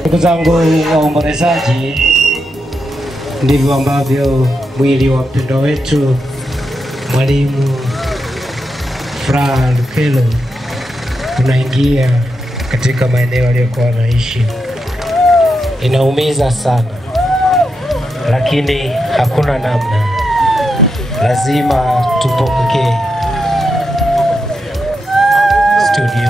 Ndugu zangu waombolezaji, ndivyo ambavyo mwili wa mpendwa wetu Mwalimu Fra Lukelo unaingia katika maeneo aliyokuwa anaishi. Inaumiza sana, lakini hakuna namna, lazima tupokee. Studio.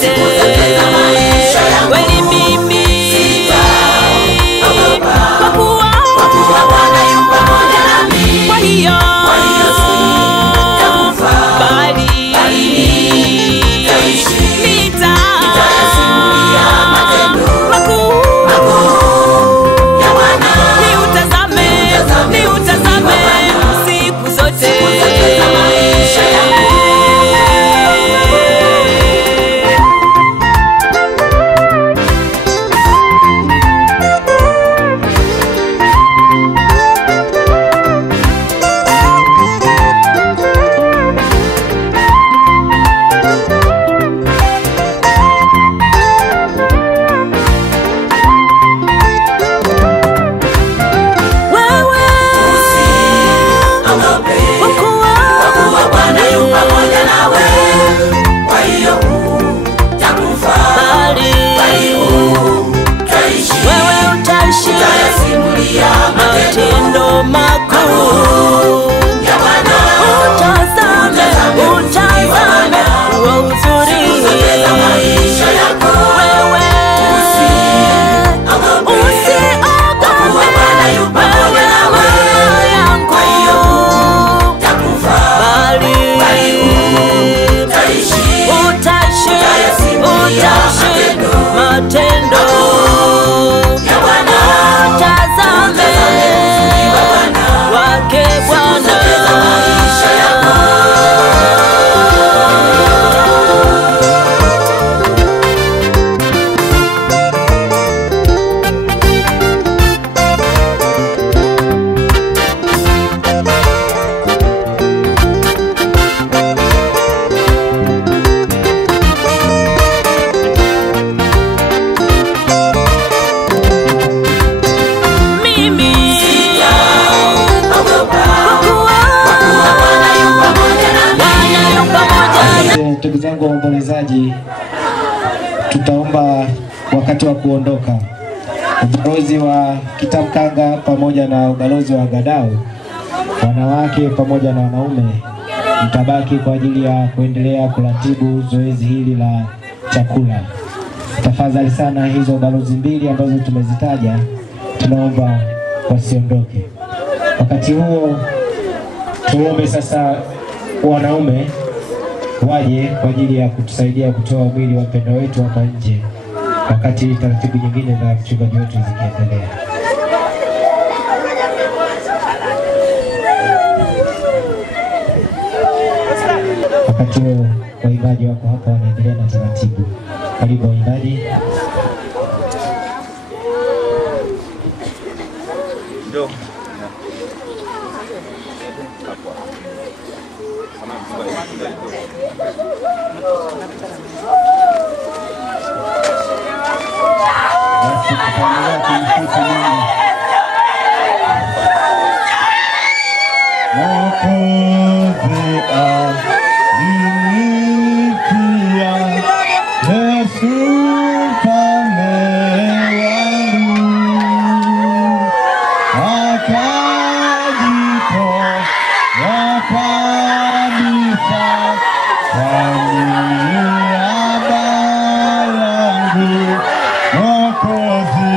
zote za maisha yangu. Kweli mimi kwa kuwa Bwana yu pamoja nami. Kwa hiyo sitakufa, bali nitayasimulia matendo makuu ya Bwana. Niutazame siku zote za maisha yangu. Matendo makuu ya Bwana. Utazame wa uzuri za maisha yako. Wewe usiogope, Bwana yu pamoja nawe. Kwa hiyo utakufa, bali utaishi matendo ya Bwana. Wake Bwana maisha yako. Ndugu zangu waombolezaji, tutaomba wakati wa kuondoka. Ubalozi wa Kitamkanga pamoja na ubalozi wa Gadau, wanawake pamoja na wanaume, mtabaki kwa ajili ya kuendelea kuratibu zoezi hili la chakula. Tafadhali sana, hizo balozi mbili ambazo tumezitaja tunaomba wasiondoke. Wakati huo tuombe sasa wanaume waje kwa ajili ya kutusaidia kutoa mwili wa mpendwa wetu hapa nje, wakati taratibu nyingine za mchungaji wetu zikiendelea. Wakati huo waimbaji wako hapa wanaendelea na taratibu. Karibu waimbaji. Ndio. Mwokozi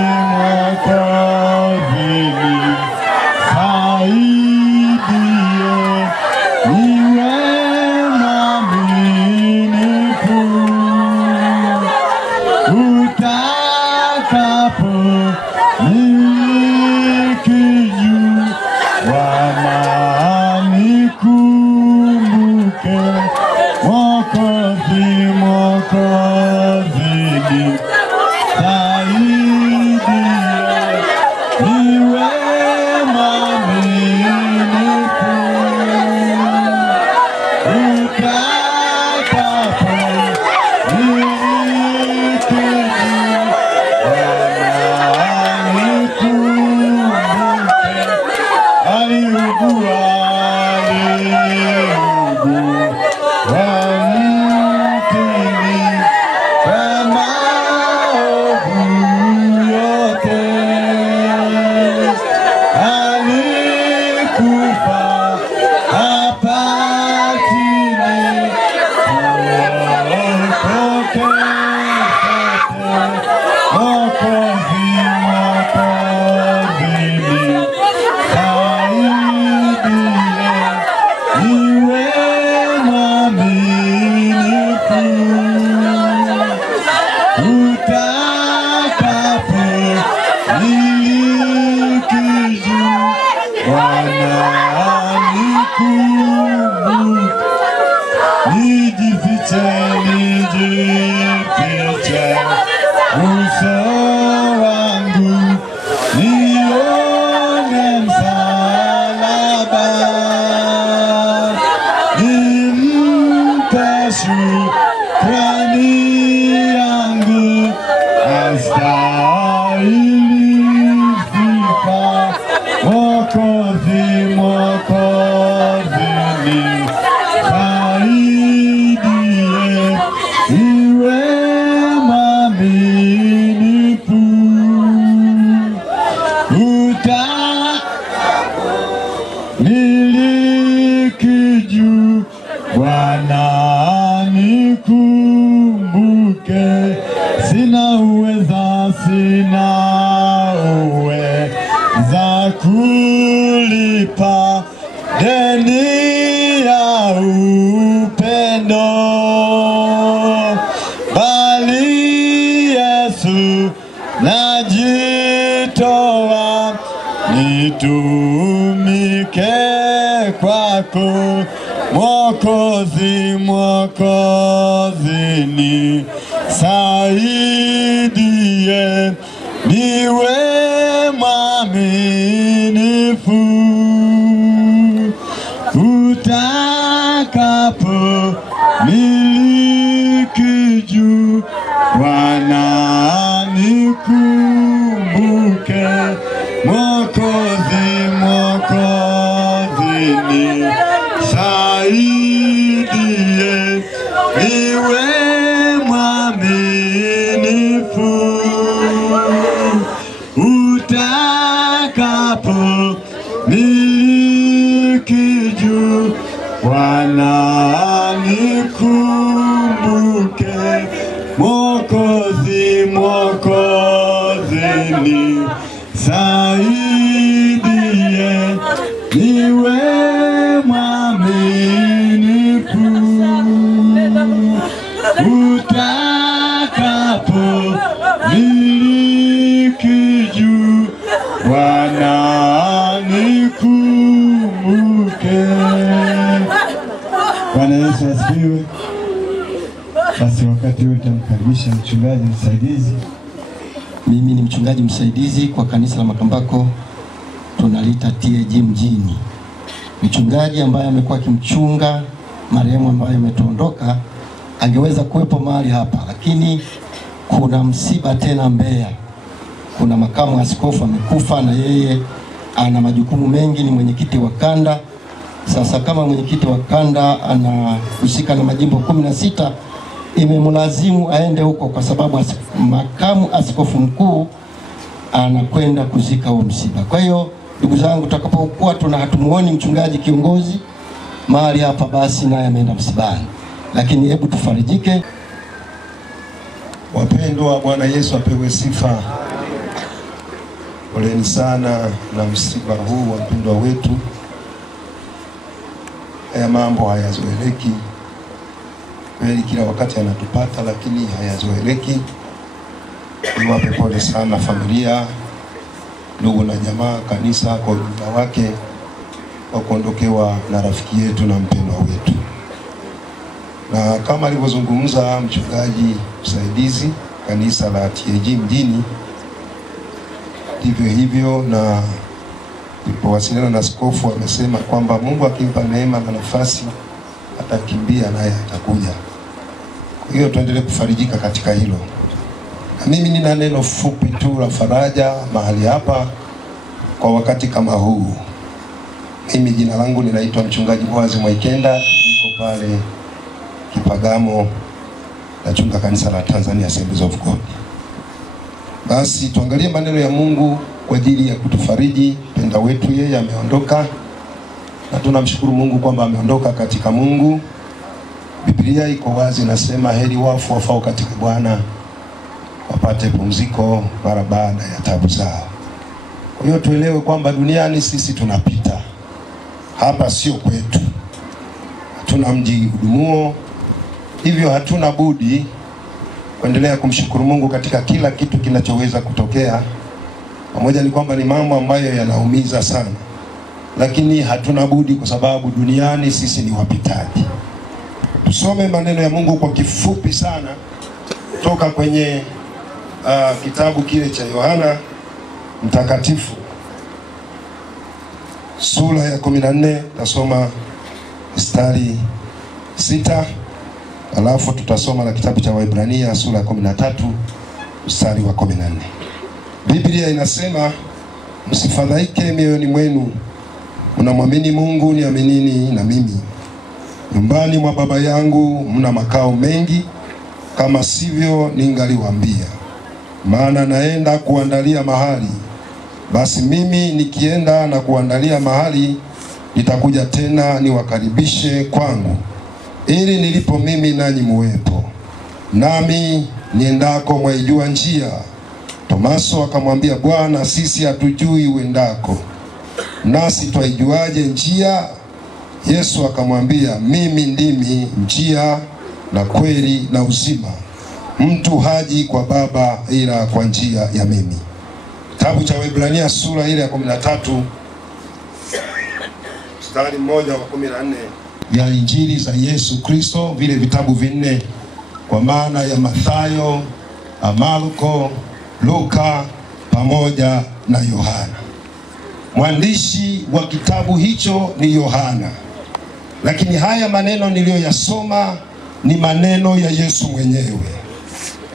sina uweza kulipa deni ya upendo, bali Yesu najitoa nitumike kwako. Mwokozi, Mwokozi nisaidie, niwe mwaminifu utakapo miliki juu. Bwana nikumbuke, Mwokozi, Mwokozi nisaidie, niwe mwaminifu utakapo miliki juu. Bwana nikumbuke, Mwokozi, Mwokozi nisaidie, niwe mwaminifu utakapo miliki juu. Bwana nikumbuke. Bwana Yesu asifiwe. Basi wakati wote mkaribisha mchungaji msaidizi. Mimi ni mchungaji msaidizi kwa kanisa la Makambako, tunalita TAG mjini. Mchungaji ambaye amekuwa kimchunga marehemu ambaye ametuondoka angeweza kuwepo mahali hapa, lakini kuna msiba tena Mbeya. Kuna makamu askofu amekufa na yeye ana majukumu mengi, ni mwenyekiti wa kanda. Sasa kama mwenyekiti wa kanda anahusika na majimbo 16, imemlazimu aende huko kwa sababu makamu askofu mkuu anakwenda kuzika huo msiba. Kwa hiyo ndugu zangu, tutakapokuwa hatumuoni mchungaji kiongozi mahali hapa, basi naye ameenda msibani, lakini hebu tufarijike. Wapendwa, Bwana Yesu apewe sifa. Poleni sana na msiba huu wapendwa wetu. Haya mambo hayazoeleki kweli, kila wakati yanatupata, lakini hayazoeleki. Niwape pole sana familia, ndugu na jamaa, kanisa kwa ujumla wake, kwa kuondokewa na rafiki yetu na mpendwa wetu. Na kama alivyozungumza mchungaji msaidizi kanisa la TAG mjini, ndivyo hivyo, na nilipowasiliana na askofu amesema kwamba Mungu akimpa neema na nafasi atakimbia naye atakuja. Kwa hiyo tuendelee kufarijika katika hilo. Na mimi nina neno fupi tu la faraja mahali hapa kwa wakati kama huu. Mimi jina langu ninaitwa mchungaji Boaz Mwaikenda, niko pale Kipagamo, nachunga kanisa la Tanzania Assemblies of God. Basi tuangalie maneno ya Mungu kwa ajili ya kutufariji penda wetu. Yeye ameondoka na tunamshukuru Mungu kwamba ameondoka katika Mungu. Biblia iko wazi inasema heri wafu wafao katika Bwana wapate pumziko mara baada ya taabu zao. Kwa hiyo tuelewe kwamba duniani sisi tunapita. Hapa sio kwetu. Hatuna mji udumuo. Hivyo hatuna budi kuendelea kumshukuru Mungu katika kila kitu kinachoweza kutokea. Pamoja ni kwamba ni mambo ambayo yanaumiza sana, lakini hatuna budi kwa sababu duniani sisi ni wapitaji. Tusome maneno ya Mungu kwa kifupi sana kutoka kwenye kitabu kile cha Yohana Mtakatifu sura ya 14, tasoma mstari 6, alafu tutasoma na kitabu cha Waebrania sura ya 13 mstari wa 14. Biblia inasema, msifadhaike mioyoni mwenu, mnamwamini Mungu, niaminini na mimi. Nyumbani mwa Baba yangu mna makao mengi, kama sivyo ningaliwaambia. Maana naenda kuandalia mahali. Basi mimi nikienda na kuandalia mahali, nitakuja tena niwakaribishe kwangu, ili nilipo mimi nanyi muwepo. nami niendako mwaijua njia. Tomaso akamwambia, Bwana, sisi hatujui uendako, nasi twaijuaje njia? Yesu akamwambia, mimi ndimi njia na kweli na uzima. Mtu haji kwa Baba ila kwa njia ya mimi. Kitabu cha Waebrania sura ile ya 13 mstari 1 wa 14 ya Injili za Yesu Kristo, vile vitabu vinne kwa maana ya Mathayo, Marko, Luka pamoja na Yohana. Mwandishi wa kitabu hicho ni Yohana, lakini haya maneno niliyoyasoma ni maneno ya Yesu mwenyewe.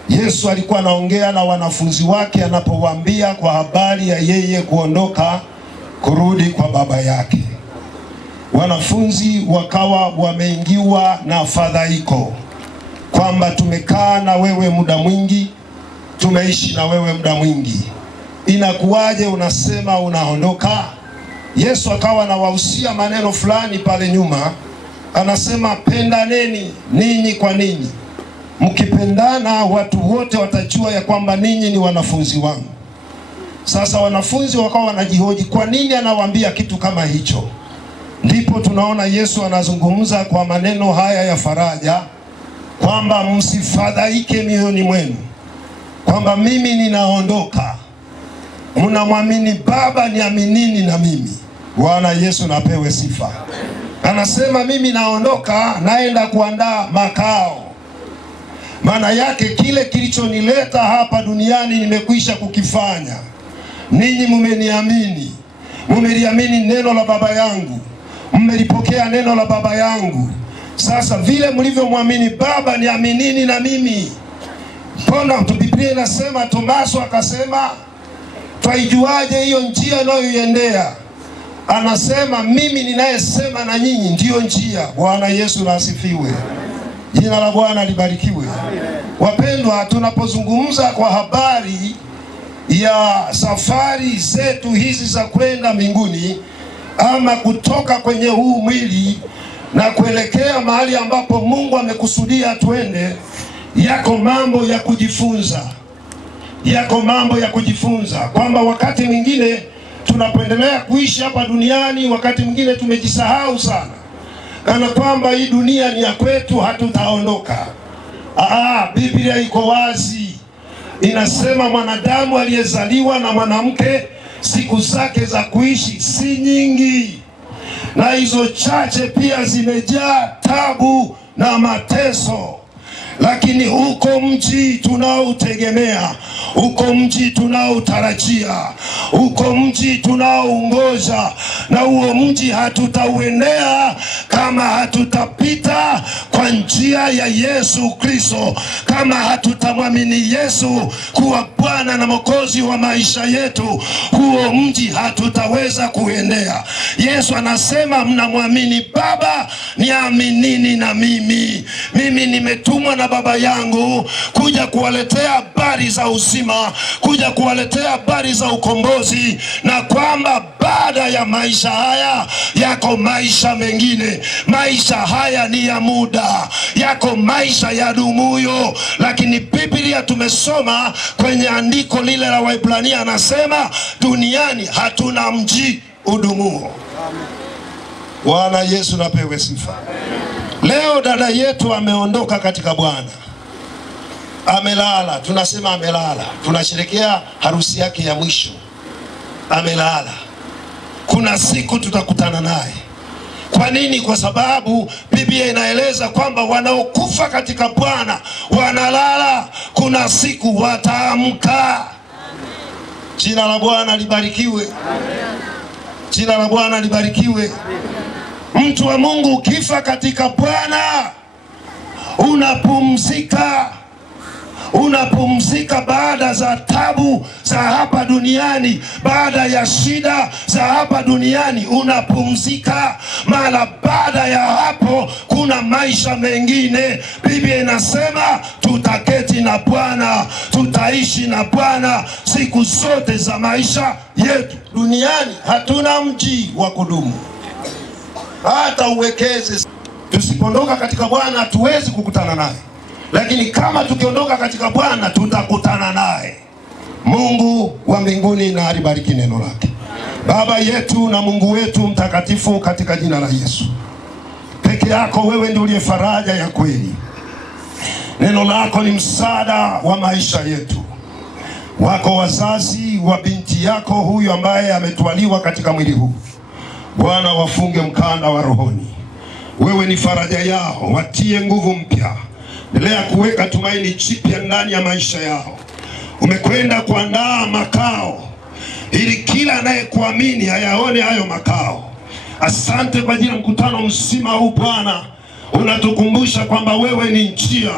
Yesu alikuwa anaongea na wanafunzi wake anapowaambia kwa habari ya yeye kuondoka kurudi kwa Baba yake. Wanafunzi wakawa wameingiwa na fadhaiko kwamba tumekaa na wewe muda mwingi, tumeishi na wewe muda mwingi, inakuwaje unasema unaondoka? Yesu akawa anawahusia maneno fulani pale nyuma, anasema pendaneni ninyi kwa ninyi. Mkipendana watu wote watajua ya kwamba ninyi ni wanafunzi wangu. Sasa wanafunzi wakawa wanajihoji kwa nini anawaambia kitu kama hicho. Ndipo tunaona Yesu anazungumza kwa maneno haya ya faraja kwamba msifadhaike mioyoni mwenu, kwamba mimi ninaondoka, mnamwamini Baba, niaminini na mimi. Bwana Yesu napewe sifa. Anasema mimi naondoka, naenda kuandaa makao. Maana yake kile kilichonileta hapa duniani nimekwisha kukifanya. Ninyi mmeniamini, mmeliamini neno la Baba yangu, mmelipokea neno la Baba yangu. Sasa vile mlivyomwamini Baba, niaminini na mimi. Mbona Biblia inasema, Tomaso akasema, twaijuaje hiyo njia unayoiendea? Anasema mimi ninayesema na nyinyi ndiyo njia. Bwana Yesu na asifiwe. Jina la Bwana libarikiwe. Wapendwa, tunapozungumza kwa habari ya safari zetu hizi za kwenda mbinguni ama kutoka kwenye huu mwili na kuelekea mahali ambapo Mungu amekusudia tuende, yako mambo ya kujifunza. Yako mambo ya kujifunza kwamba wakati mwingine tunapoendelea kuishi hapa duniani, wakati mwingine tumejisahau sana, kana kwamba hii dunia ni ya kwetu, hatutaondoka. Biblia iko wazi, inasema mwanadamu aliyezaliwa na mwanamke siku zake za kuishi si nyingi, na hizo chache pia zimejaa tabu na mateso. Lakini uko mji tunaoutegemea, uko mji tunaotarajia, uko mji tunaoungoja, na huo mji hatutauendea kama hatutapita kwa njia ya Yesu Kristo, kama hatutamwamini Yesu kuwa Bwana na Mwokozi wa maisha yetu. Huo mji hatutaweza kuendea. Yesu anasema mnamwamini Baba, niaminini na mimi. Mimi nimetumwa na Baba yangu kuja kuwaletea habari za uzima, kuja kuwaletea habari za ukombozi, na kwamba baada ya maisha haya yako maisha mengine. Maisha haya ni ya muda, yako maisha ya dumuyo. Lakini Biblia tumesoma kwenye andiko lile la Waebrania, anasema duniani hatuna mji udumuo. Bwana Yesu napewe sifa. Leo dada yetu ameondoka katika Bwana, amelala. Tunasema amelala, tunasherehekea harusi yake ya mwisho. Amelala. Kuna siku tutakutana naye. Kwa nini? Kwa sababu Biblia inaeleza kwamba wanaokufa katika Bwana wanalala, kuna siku wataamka. Jina la Bwana libarikiwe. Jina la Bwana libarikiwe. Mtu wa Mungu, ukifa katika Bwana unapumzika. Unapumzika baada za tabu za hapa duniani, baada ya shida za hapa duniani unapumzika. Mara baada ya hapo kuna maisha mengine. Biblia inasema tutaketi na Bwana, tutaishi na Bwana siku zote za maisha yetu. Duniani hatuna mji wa kudumu. Hata uwekeze, tusipondoka katika Bwana hatuwezi kukutana naye. lakini kama tukiondoka katika Bwana tutakutana naye. Mungu wa mbinguni na alibariki neno lake. Baba yetu na Mungu wetu mtakatifu, katika jina la Yesu, peke yako wewe ndiye uliye faraja ya kweli. Neno lako ni msaada wa maisha yetu. Wako wazazi wa binti yako huyu ambaye ametwaliwa katika mwili huu, Bwana wafunge mkanda wa rohoni. Wewe ni faraja yao, watie nguvu mpya. Endelea kuweka tumaini jipya ndani ya maisha yao. Umekwenda kuandaa makao ili kila anayekuamini ayaone hayo makao. Asante kwa ajili ya mkutano mzima huu Bwana. Unatukumbusha kwamba wewe ni njia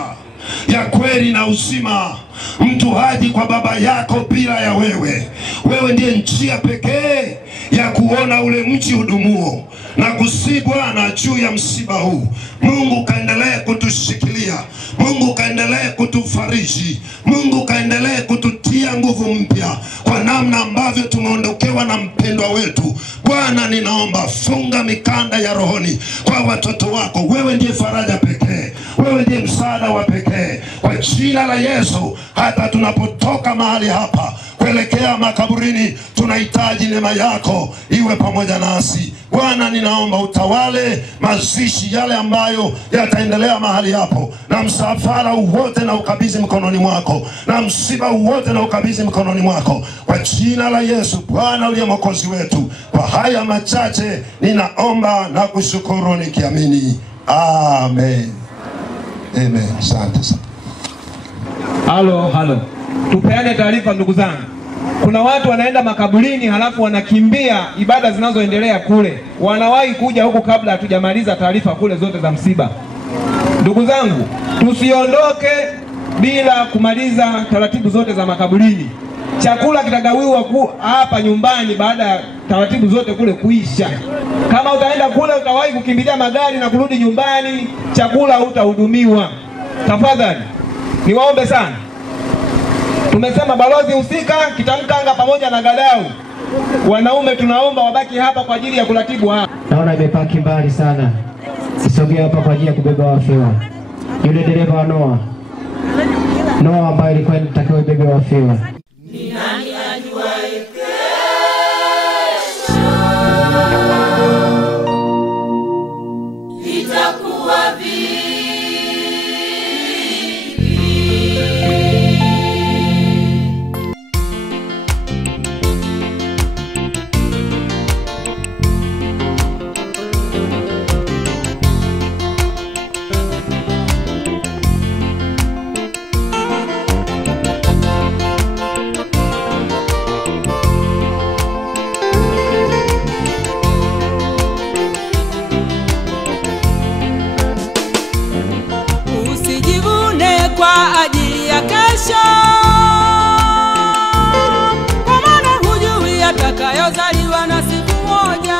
ya kweli na uzima. Mtu haji kwa baba yako bila ya wewe. Wewe ndiye njia pekee ya kuona ule mji udumuo. Na kusi Bwana juu ya msiba huu, Mungu kaendelee kutushikilia. Mungu kaendelee kutufariji. Mungu kaendelee kututia nguvu mpya kwa namna ambavyo tumeondokewa na mpendwa wetu. Bwana, ninaomba funga mikanda ya rohoni kwa watoto wako. Wewe ndiye faraja pekee. Wewe ndiye msaada wa pekee. Kwa jina la Yesu, hata tunapotoka mahali hapa kuelekea makaburini, tunahitaji neema yako iwe pamoja nasi. Bwana, ninaomba utawale mazishi yale ambayo yataendelea mahali hapo, na msafara wote na ukabidhi mkononi mwako, na msiba wote na ukabidhi mkononi mwako, kwa jina la Yesu Bwana uliye mwokozi wetu. Kwa haya machache ninaomba na kushukuru nikiamini. Amen. Amen. Asante sana. Halo. Tupeane taarifa ndugu zangu. Kuna watu wanaenda makaburini halafu wanakimbia ibada zinazoendelea kule. Wanawahi kuja huku kabla hatujamaliza taarifa kule zote za msiba. Ndugu zangu, tusiondoke bila kumaliza taratibu zote za makaburini. Chakula kitagawiwa hapa nyumbani baada ya taratibu zote kule kuisha. Kama utaenda kule utawahi kukimbilia magari na kurudi nyumbani, chakula hutahudumiwa. Tafadhali niwaombe sana. Tumesema balozi husika, Kitamkanga pamoja na Gadau, wanaume tunaomba wabaki hapa kwa ajili ya kuratibu hapa. Naona imepaki mbali sana. Sogea hapa kwa ajili ya kubeba wafiwa. Yule dereva wa Noah ambaye ilikuwa inatakiwa ibebe wafiwa. Ni nani ajuaye kesho? Itakuwa vipi? Kwa ajili ya kesho, kwa maana hujui atakayozaliwa na siku moja.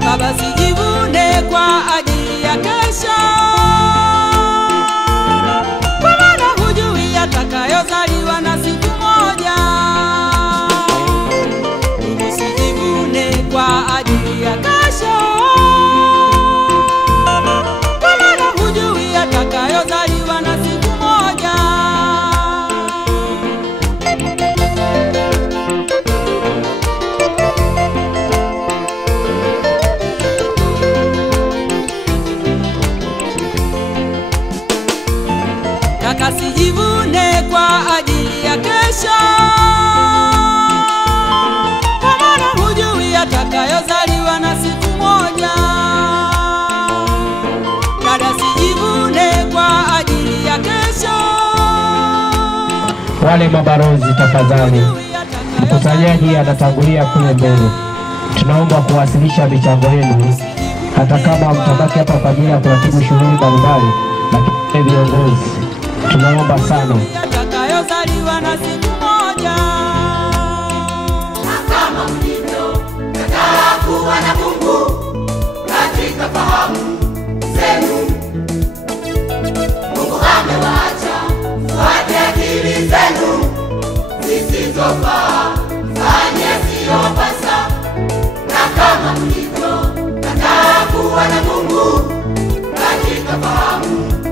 Baba, sijivune kwa ajili ya kesho, kwa maana hujui atakayozaliwa na siku moja. Usijivune kwa ajili ya kesho, atakayozaliwa na siku moja. Kaka, sijivune kwa ajili ya kesho, kwa maana hujui atakayozaliwa na siku moja. Dada, sijivune kwa ajili ya kesho. Wale mabalozi tafadhali, mkusanyaji anatangulia kule mbele. Tunaomba kuwasilisha michango yenu, hata kama mtabaki hapa kwa ajili ya kuratibu shughuli mbalimbali, lakini viongozi tunaomba sana atakayozaliwa na siku moja. Kama mlivyo kataa kuwa na Mungu katika fahamu zenu, Mungu amewaacha fuate akili zenu zisizofaa, fanye yasiyopasa. Na kama mlivyo kataa kuwa na Mungu katika fahamu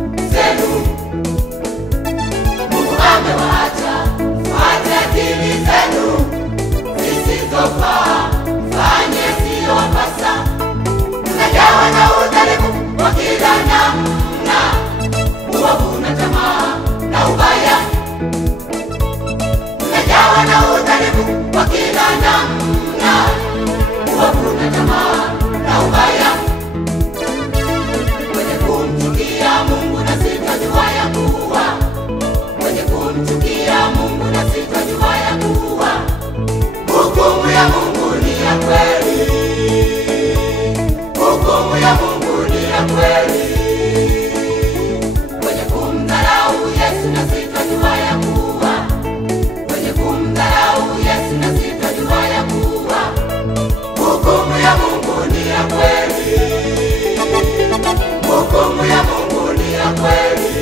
wana udhalimu wa kila namna, uovu na tamaa na ubaya, wenye kumchukia Mungu na sitojua ya kuwa, wenye kumchukia Mungu na sitojua ya kuwa, hukumu ya Mungu ni ya kweli, hukumu ya Mungu ni ya kweli. Wenye kumdharau Yesu na sitojua ya kuwa, wenye kumdharau Yesu na sitojua ya kuwa, hukumu ya Mungu ni ya kweli, hukumu ya Mungu ni ya kweli.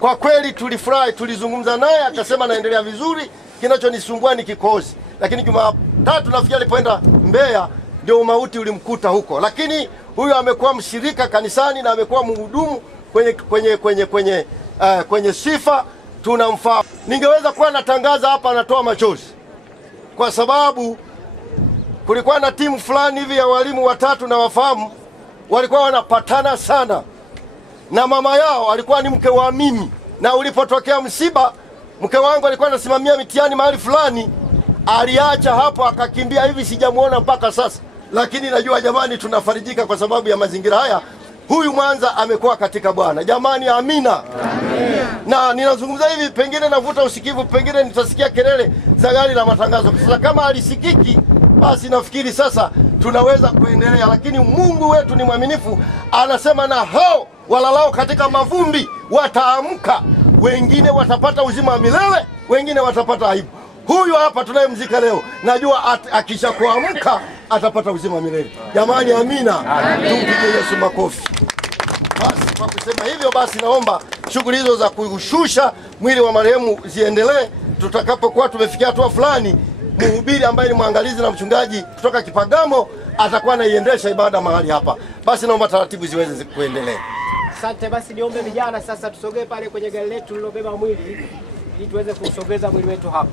Kwa kweli tulifurahi, tulizungumza naye akasema naendelea vizuri, kinachonisumbua ni kikozi. Lakini Jumatatu nafikiri alipoenda Mbeya ndio mauti ulimkuta huko. Lakini huyu amekuwa mshirika kanisani na amekuwa mhudumu kwenye sifa, tunamfahamu. Ningeweza kuwa natangaza hapa natoa machozi, kwa sababu kulikuwa na timu fulani hivi ya walimu watatu na wafahamu, walikuwa wanapatana sana, na mama yao alikuwa ni mke wa mimi, na ulipotokea msiba mke wangu alikuwa anasimamia mitihani mahali fulani, aliacha hapo akakimbia hivi, sijamuona mpaka sasa. Lakini najua jamani, tunafarijika kwa sababu ya mazingira haya. Huyu Mwanza amekuwa katika Bwana. Jamani, amina. Na ninazungumza hivi, pengine navuta usikivu, pengine nitasikia kelele za gari la matangazo. Sasa kama alisikiki, basi nafikiri sasa tunaweza kuendelea. Lakini Mungu wetu ni mwaminifu, anasema na hao walalao katika mavumbi wataamka, wengine watapata uzima wa milele, wengine watapata aibu. Huyu hapa tunayemzika leo, najua akisha kuamka atapata uzima wa milele. Jamani, amina. Tumpigie Yesu makofi. Basi kwa kusema hivyo, basi naomba shughuli hizo za kushusha mwili wa marehemu ziendelee. Tutakapokuwa tumefikia hatua fulani, mhubiri ambaye ni mwangalizi na mchungaji kutoka Kipagamo atakuwa anaiendesha ibada mahali hapa. Basi naomba taratibu ziweze kuendelea. Asante. Basi niombe vijana sasa tusogee pale kwenye gari letu lilobeba mwili ili tuweze kusogeza mwili wetu hapa.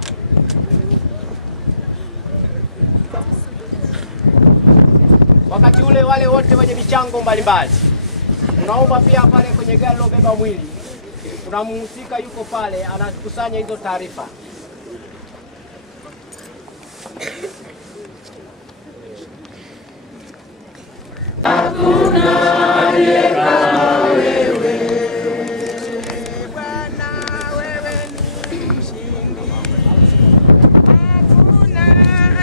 Wakati ule wale wote wenye michango mbalimbali, tunaomba pia pale kwenye gari lilobeba mwili, kuna mhusika yuko pale anakusanya hizo taarifa. Hakuna aliye kama wewe Bwana, wewe ni mshindi. Hakuna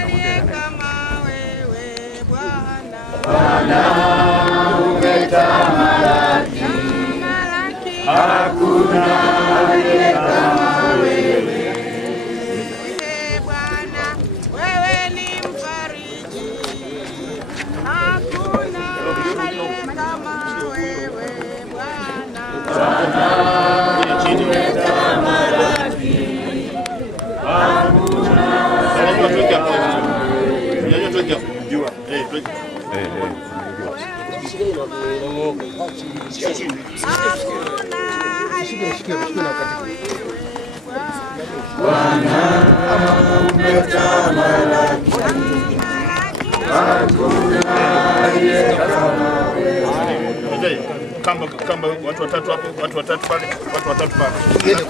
aliye kama wewe Bwana, Bwana umetamalaki. Hakuna aliye kama wewe Bwana, wewe ni mfariji. Hakuna aliye kama wewe Bwana, Bwana umetamalaki. Hakuna aliye kama Bwana umetamalaki. Hakuna aliye kama wewe. Kamba watu watatu hapo, watu watatu pale, watu watatu pale.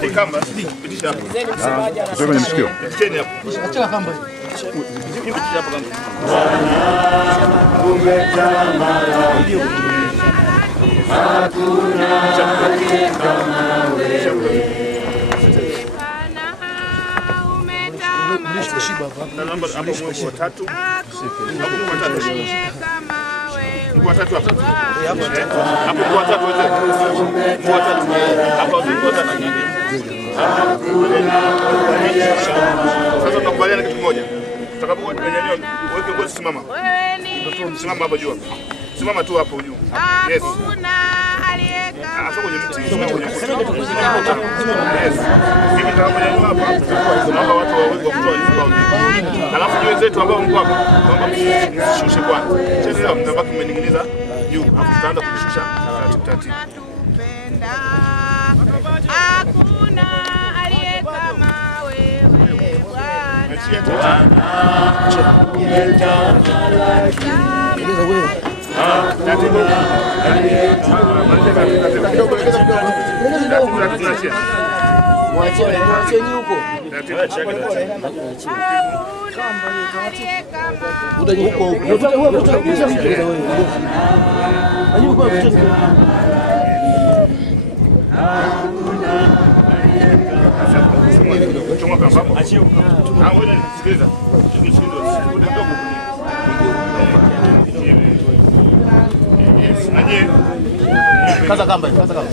Ni kamba pitisha hapo. Sasa nimshikio. Cheni hapo. Acha kamba. Pitisha hapo kamba. Umetamalaki. Hakuna aliye kama wewe. Namba hapo mwezi wa tatu. Hapo kwa tatu. Kwa tatu hapo. Hapo kwa tatu wote. Kwa tatu. Hapo kwa tatu. Sasa tukubaliana kitu kimoja. Tutakapokuwa tumenyanyua, wewe kiongozi simama. Simama hapo juu. Simama tu hapo juu. Yes. Hapo kwenye mti. Simama kwenye mti. Yes. Mimi kama mnyanyua hapa, naomba watu waweze kutoa hizo bao. Alafu jiwe zetu ambao mko hapo, naomba msishushe kwanza. Cheni leo mtabaki mmeninginiza juu. Alafu tutaanza kushusha taratibu. Hakuna aliye kama wewe Bwana. Mwacheni huko. Kaza kamba, kaza kamba.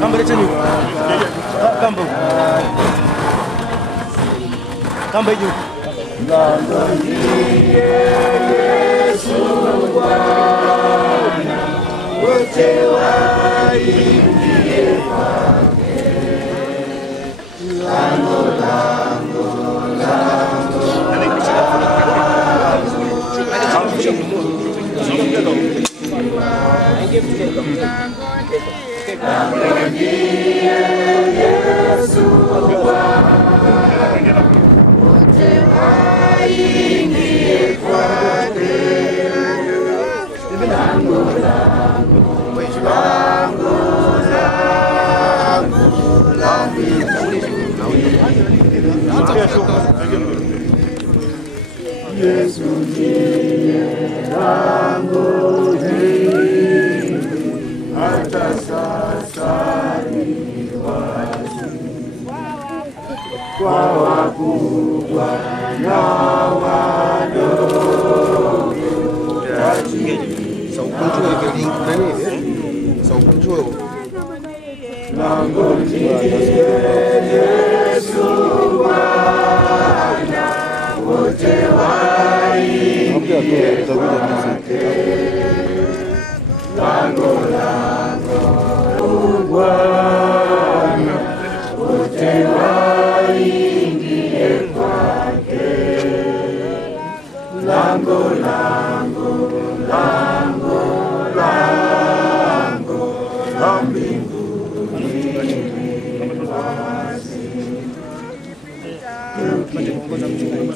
Kamba leta ni. Kamba. Kamba hiyo. Yesu Bwana, wote waingie kwake. Lango, lango, lango. Yesu Bwana, wote waingie kwake. Lango, lango, lango, lango, Yesu ndiye lango hili, hata sasa ni wazi kwa wakubwa na wadogo. Lango ndiye Yesu Bwana, wote waingie kwake. Lango, lango, Bwana, wote waingie kwake. Lango, lango, lango, lango la mbinguni wazi. tupate kuongoza mchungaji.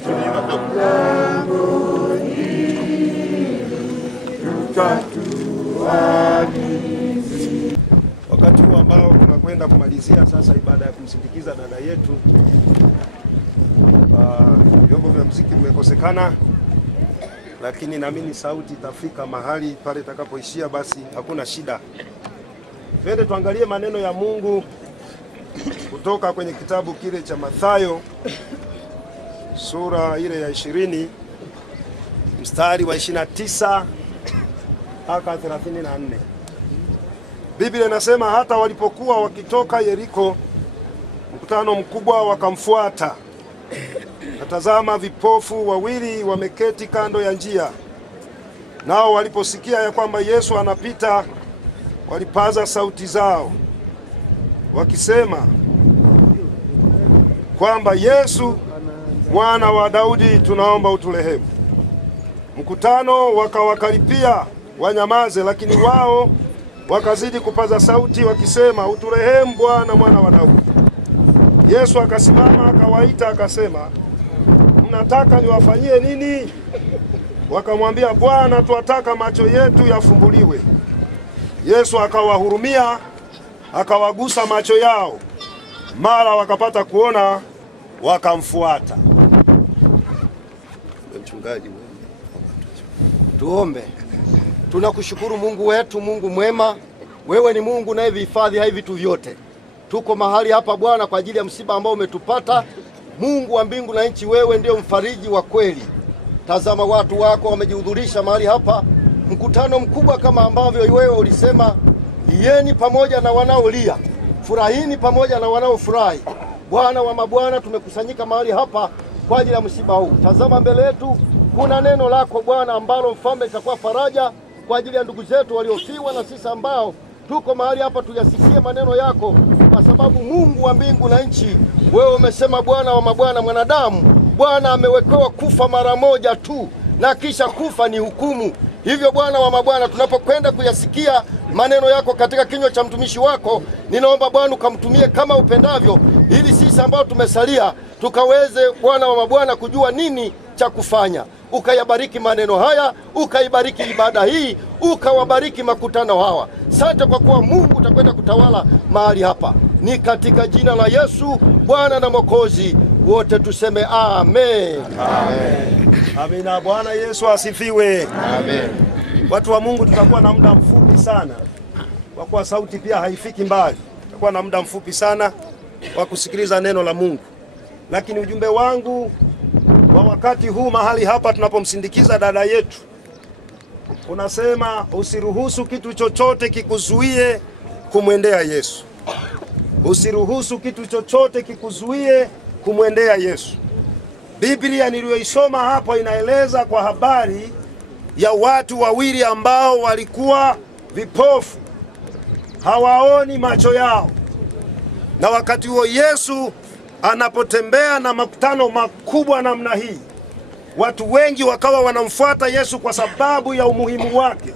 Wakati huu ambao tunakwenda kumalizia sasa ibada ya kumsindikiza dada yetu, vyombo vya muziki vimekosekana, lakini naamini sauti itafika mahali pale itakapoishia, basi hakuna shida. Twende tuangalie maneno ya Mungu kutoka kwenye kitabu kile cha Mathayo sura ile ya 20 mstari wa 29 mpaka 34. Biblia inasema hata walipokuwa wakitoka Yeriko, mkutano mkubwa wakamfuata. Natazama vipofu wawili wameketi kando ya njia. Nao waliposikia ya kwamba Yesu anapita, walipaza sauti zao wakisema kwamba Yesu, mwana wa Daudi, tunaomba uturehemu. Mkutano wakawakaripia wanyamaze, lakini wao wakazidi kupaza sauti wakisema, uturehemu Bwana, mwana wa Daudi. Yesu akasimama akawaita akasema, mnataka niwafanyie nini? Wakamwambia, Bwana, tuataka macho yetu yafumbuliwe. Yesu akawahurumia, akawagusa macho yao, mara wakapata kuona, wakamfuata. Mchungaji, tuombe. Tunakushukuru Mungu wetu, Mungu mwema. Wewe ni Mungu unayevihifadhi hai vitu vyote. Tuko mahali hapa Bwana kwa ajili ya msiba ambao umetupata. Mungu wa mbingu na nchi, wewe ndio mfariji wa kweli. Tazama watu wako wamejihudhurisha mahali hapa, mkutano mkubwa kama ambavyo wewe ulisema, lieni pamoja na wanaolia, furahini pamoja na wanaofurahi. Bwana wa mabwana, tumekusanyika mahali hapa kwa ajili ya msiba huu. Tazama mbele yetu kuna neno lako Bwana ambalo mfalme itakuwa faraja kwa ajili ya ndugu zetu waliofiwa, na sisi ambao tuko mahali hapa tuyasikie maneno yako, kwa sababu Mungu wa mbingu na nchi, wewe umesema Bwana wa mabwana, mwanadamu Bwana amewekewa kufa mara moja tu, na kisha kufa ni hukumu. Hivyo Bwana wa mabwana, tunapokwenda kuyasikia maneno yako katika kinywa cha mtumishi wako, ninaomba Bwana ukamtumie kama upendavyo, ili sisi ambao tumesalia tukaweze Bwana wa mabwana kujua nini cha kufanya. Ukayabariki maneno haya, ukaibariki ibada hii, ukawabariki makutano hawa. Asante kwa kuwa Mungu utakwenda kutawala mahali hapa. Ni katika jina la Yesu Bwana na Mwokozi, wote tuseme amen. Amen. Amina. Bwana Yesu asifiwe. Amen. Watu wa Mungu, tutakuwa na muda mfupi sana, kwa kuwa sauti pia haifiki mbali. Tutakuwa na muda mfupi sana wa kusikiliza neno la Mungu. Lakini ujumbe wangu wa wakati huu mahali hapa tunapomsindikiza dada yetu, unasema usiruhusu kitu chochote kikuzuie kumwendea Yesu. Usiruhusu kitu chochote kikuzuie kumwendea Yesu. Biblia niliyoisoma hapo inaeleza kwa habari ya watu wawili ambao walikuwa vipofu, hawaoni macho yao. Na wakati huo Yesu anapotembea na makutano makubwa namna hii, watu wengi wakawa wanamfuata Yesu kwa sababu ya umuhimu wake,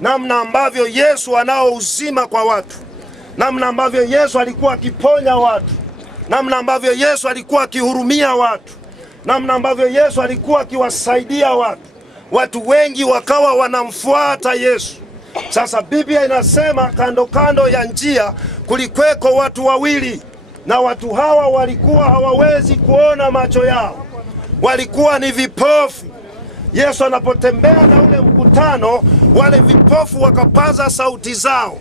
namna ambavyo Yesu anao uzima kwa watu, namna ambavyo Yesu alikuwa akiponya watu, namna ambavyo Yesu alikuwa akihurumia watu, namna ambavyo Yesu alikuwa akiwasaidia watu. Watu wengi wakawa wanamfuata Yesu. Sasa Biblia inasema kando kando ya njia kulikweko watu wawili, na watu hawa walikuwa hawawezi kuona macho yao, walikuwa ni vipofu. Yesu anapotembea na ule mkutano, wale vipofu wakapaza sauti zao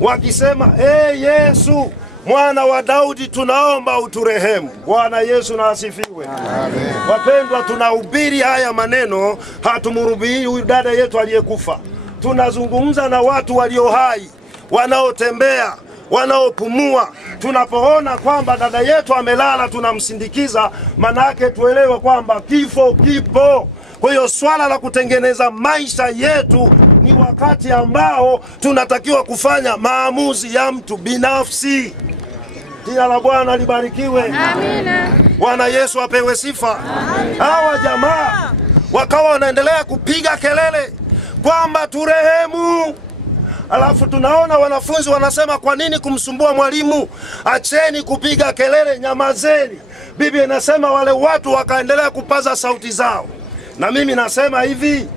wakisema, Yesu, mwana wa Daudi, tunaomba uturehemu. Bwana Yesu na asifiwe. Amen. Wapendwa, tunahubiri haya maneno, hatumhubiri huyu dada yetu aliyekufa. Tunazungumza na watu walio hai, wanaotembea, wanaopumua. Tunapoona kwamba dada yetu amelala, tunamsindikiza, manake tuelewe kwamba kifo kipo. Kwa hiyo swala la kutengeneza maisha yetu ni wakati ambao tunatakiwa kufanya maamuzi ya mtu binafsi. Jina la Bwana libarikiwe. Amina. Bwana Yesu apewe sifa. Hawa jamaa wakawa wanaendelea kupiga kelele kwamba turehemu. Alafu tunaona wanafunzi wanasema, kwa nini kumsumbua mwalimu? Acheni kupiga kelele, nyamazeni. Biblia inasema wale watu wakaendelea kupaza sauti zao. Na mimi nasema hivi,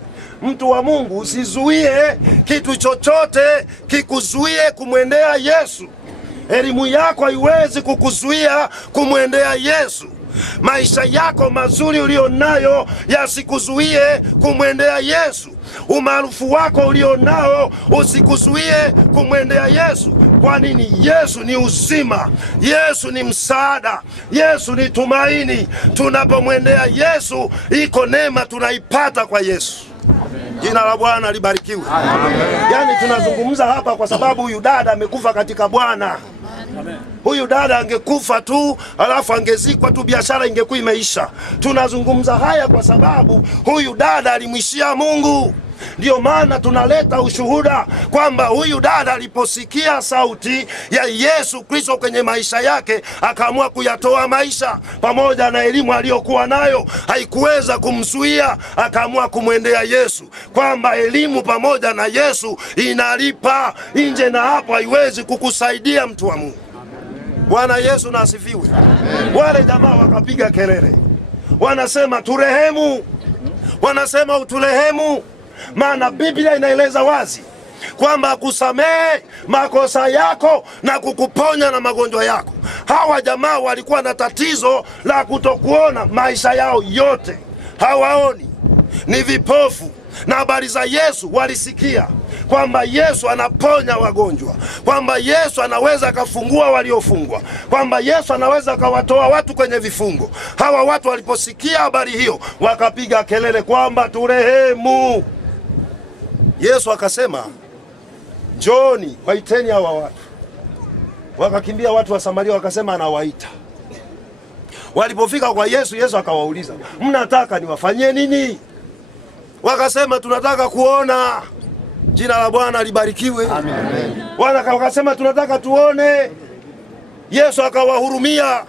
mtu wa Mungu, usizuie kitu chochote kikuzuie kumwendea Yesu. Elimu yako haiwezi kukuzuia kumwendea Yesu. Maisha yako mazuri ulionayo yasikuzuie kumwendea Yesu. Umaarufu wako ulionao usikuzuie kumwendea Yesu. Kwa nini? Yesu ni uzima, Yesu ni msaada, Yesu ni tumaini. Tunapomwendea Yesu, iko neema tunaipata kwa Yesu. Jina la Bwana libarikiwe. Yaani tunazungumza hapa kwa sababu huyu dada amekufa katika Bwana. Huyu dada angekufa tu alafu angezikwa tu, biashara ingekuwa imeisha. Tunazungumza haya kwa sababu huyu dada alimwishia Mungu. Ndio maana tunaleta ushuhuda kwamba huyu dada aliposikia sauti ya Yesu Kristo kwenye maisha yake, akaamua kuyatoa maisha. Pamoja na elimu aliyokuwa nayo haikuweza kumzuia, akaamua kumwendea Yesu. Kwamba elimu pamoja na Yesu inalipa, nje na hapo haiwezi kukusaidia, mtu wa Mungu. Bwana Yesu na asifiwe. Wale jamaa wakapiga kelele, wanasema turehemu, wanasema uturehemu. Maana Biblia inaeleza wazi kwamba kusamehe makosa yako na kukuponya na magonjwa yako. Hawa jamaa walikuwa na tatizo la kutokuona, maisha yao yote hawaoni, ni vipofu. Na habari za Yesu walisikia kwamba Yesu anaponya wagonjwa, kwamba Yesu anaweza akafungua waliofungwa, kwamba Yesu anaweza akawatoa watu kwenye vifungo. Hawa watu waliposikia habari hiyo wakapiga kelele kwamba turehemu. Yesu akasema, njooni waiteni hawa watu. Wakakimbia watu wa Samaria, wakasema anawaita. Walipofika kwa Yesu, Yesu akawauliza, mnataka niwafanyie nini? Wakasema tunataka kuona. Jina la Bwana libarikiwe. Amen. Wakasema tunataka tuone. Yesu akawahurumia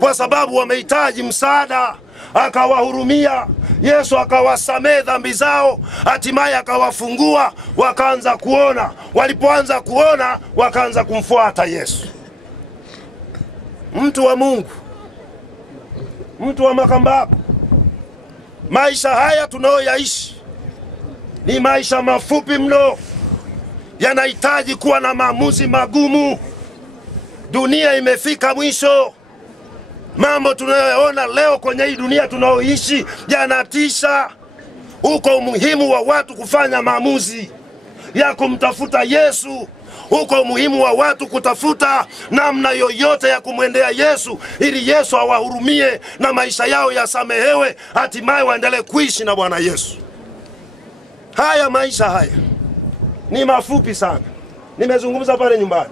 kwa sababu wamehitaji msaada. Akawahurumia. Yesu akawasamehe dhambi zao, hatimaye akawafungua, wakaanza kuona. Walipoanza kuona, wakaanza kumfuata Yesu. Mtu wa Mungu, mtu wa Makambako, maisha haya tunayoyaishi ni maisha mafupi mno, yanahitaji kuwa na maamuzi magumu. Dunia imefika mwisho. Mambo tunayoona leo kwenye hii dunia tunayoishi yanatisha. Uko umuhimu wa watu kufanya maamuzi ya kumtafuta Yesu. Uko umuhimu wa watu kutafuta namna yoyote ya kumwendea Yesu, ili Yesu awahurumie na maisha yao yasamehewe, hatimaye waendelee kuishi na Bwana Yesu. Haya maisha haya ni mafupi sana. Nimezungumza pale nyumbani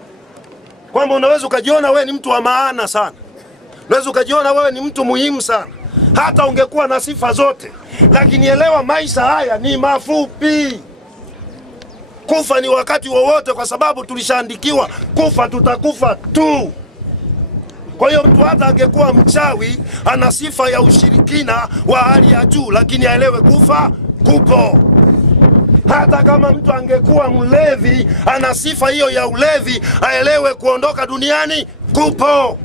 kwamba unaweza ukajiona wewe ni mtu wa maana sana. Unaweza ukajiona wewe ni mtu muhimu sana, hata ungekuwa na sifa zote. Lakini elewa, maisha haya ni mafupi. Kufa ni wakati wowote, kwa sababu tulishaandikiwa kufa, tutakufa tu. Kwa hiyo mtu hata angekuwa mchawi, ana sifa ya ushirikina wa hali ya juu, lakini aelewe kufa kupo. Hata kama mtu angekuwa mlevi, ana sifa hiyo ya ulevi, aelewe kuondoka duniani kupo.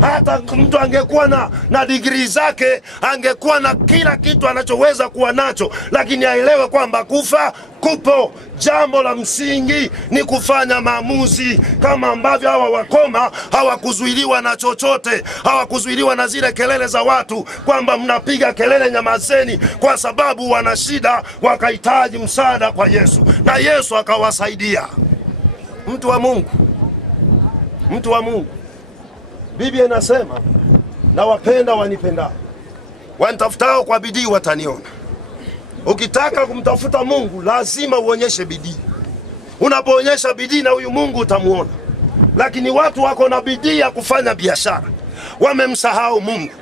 Hata mtu angekuwa na degree zake, angekuwa na kila kitu anachoweza kuwa nacho, lakini aelewe kwamba kufa kupo. Jambo la msingi ni kufanya maamuzi, kama ambavyo hawa wakoma hawakuzuiliwa na chochote, hawakuzuiliwa na zile kelele za watu kwamba mnapiga kelele, nyamazeni, kwa sababu wana shida, wakahitaji msaada kwa Yesu, na Yesu akawasaidia. Mtu wa Mungu, mtu wa Mungu, Biblia inasema, na wapenda wanipendao, wanitafutao kwa bidii wataniona. Ukitaka kumtafuta Mungu lazima uonyeshe bidii. Unapoonyesha bidii, na huyu Mungu utamuona. Lakini watu wako na bidii ya kufanya biashara, wamemsahau Mungu.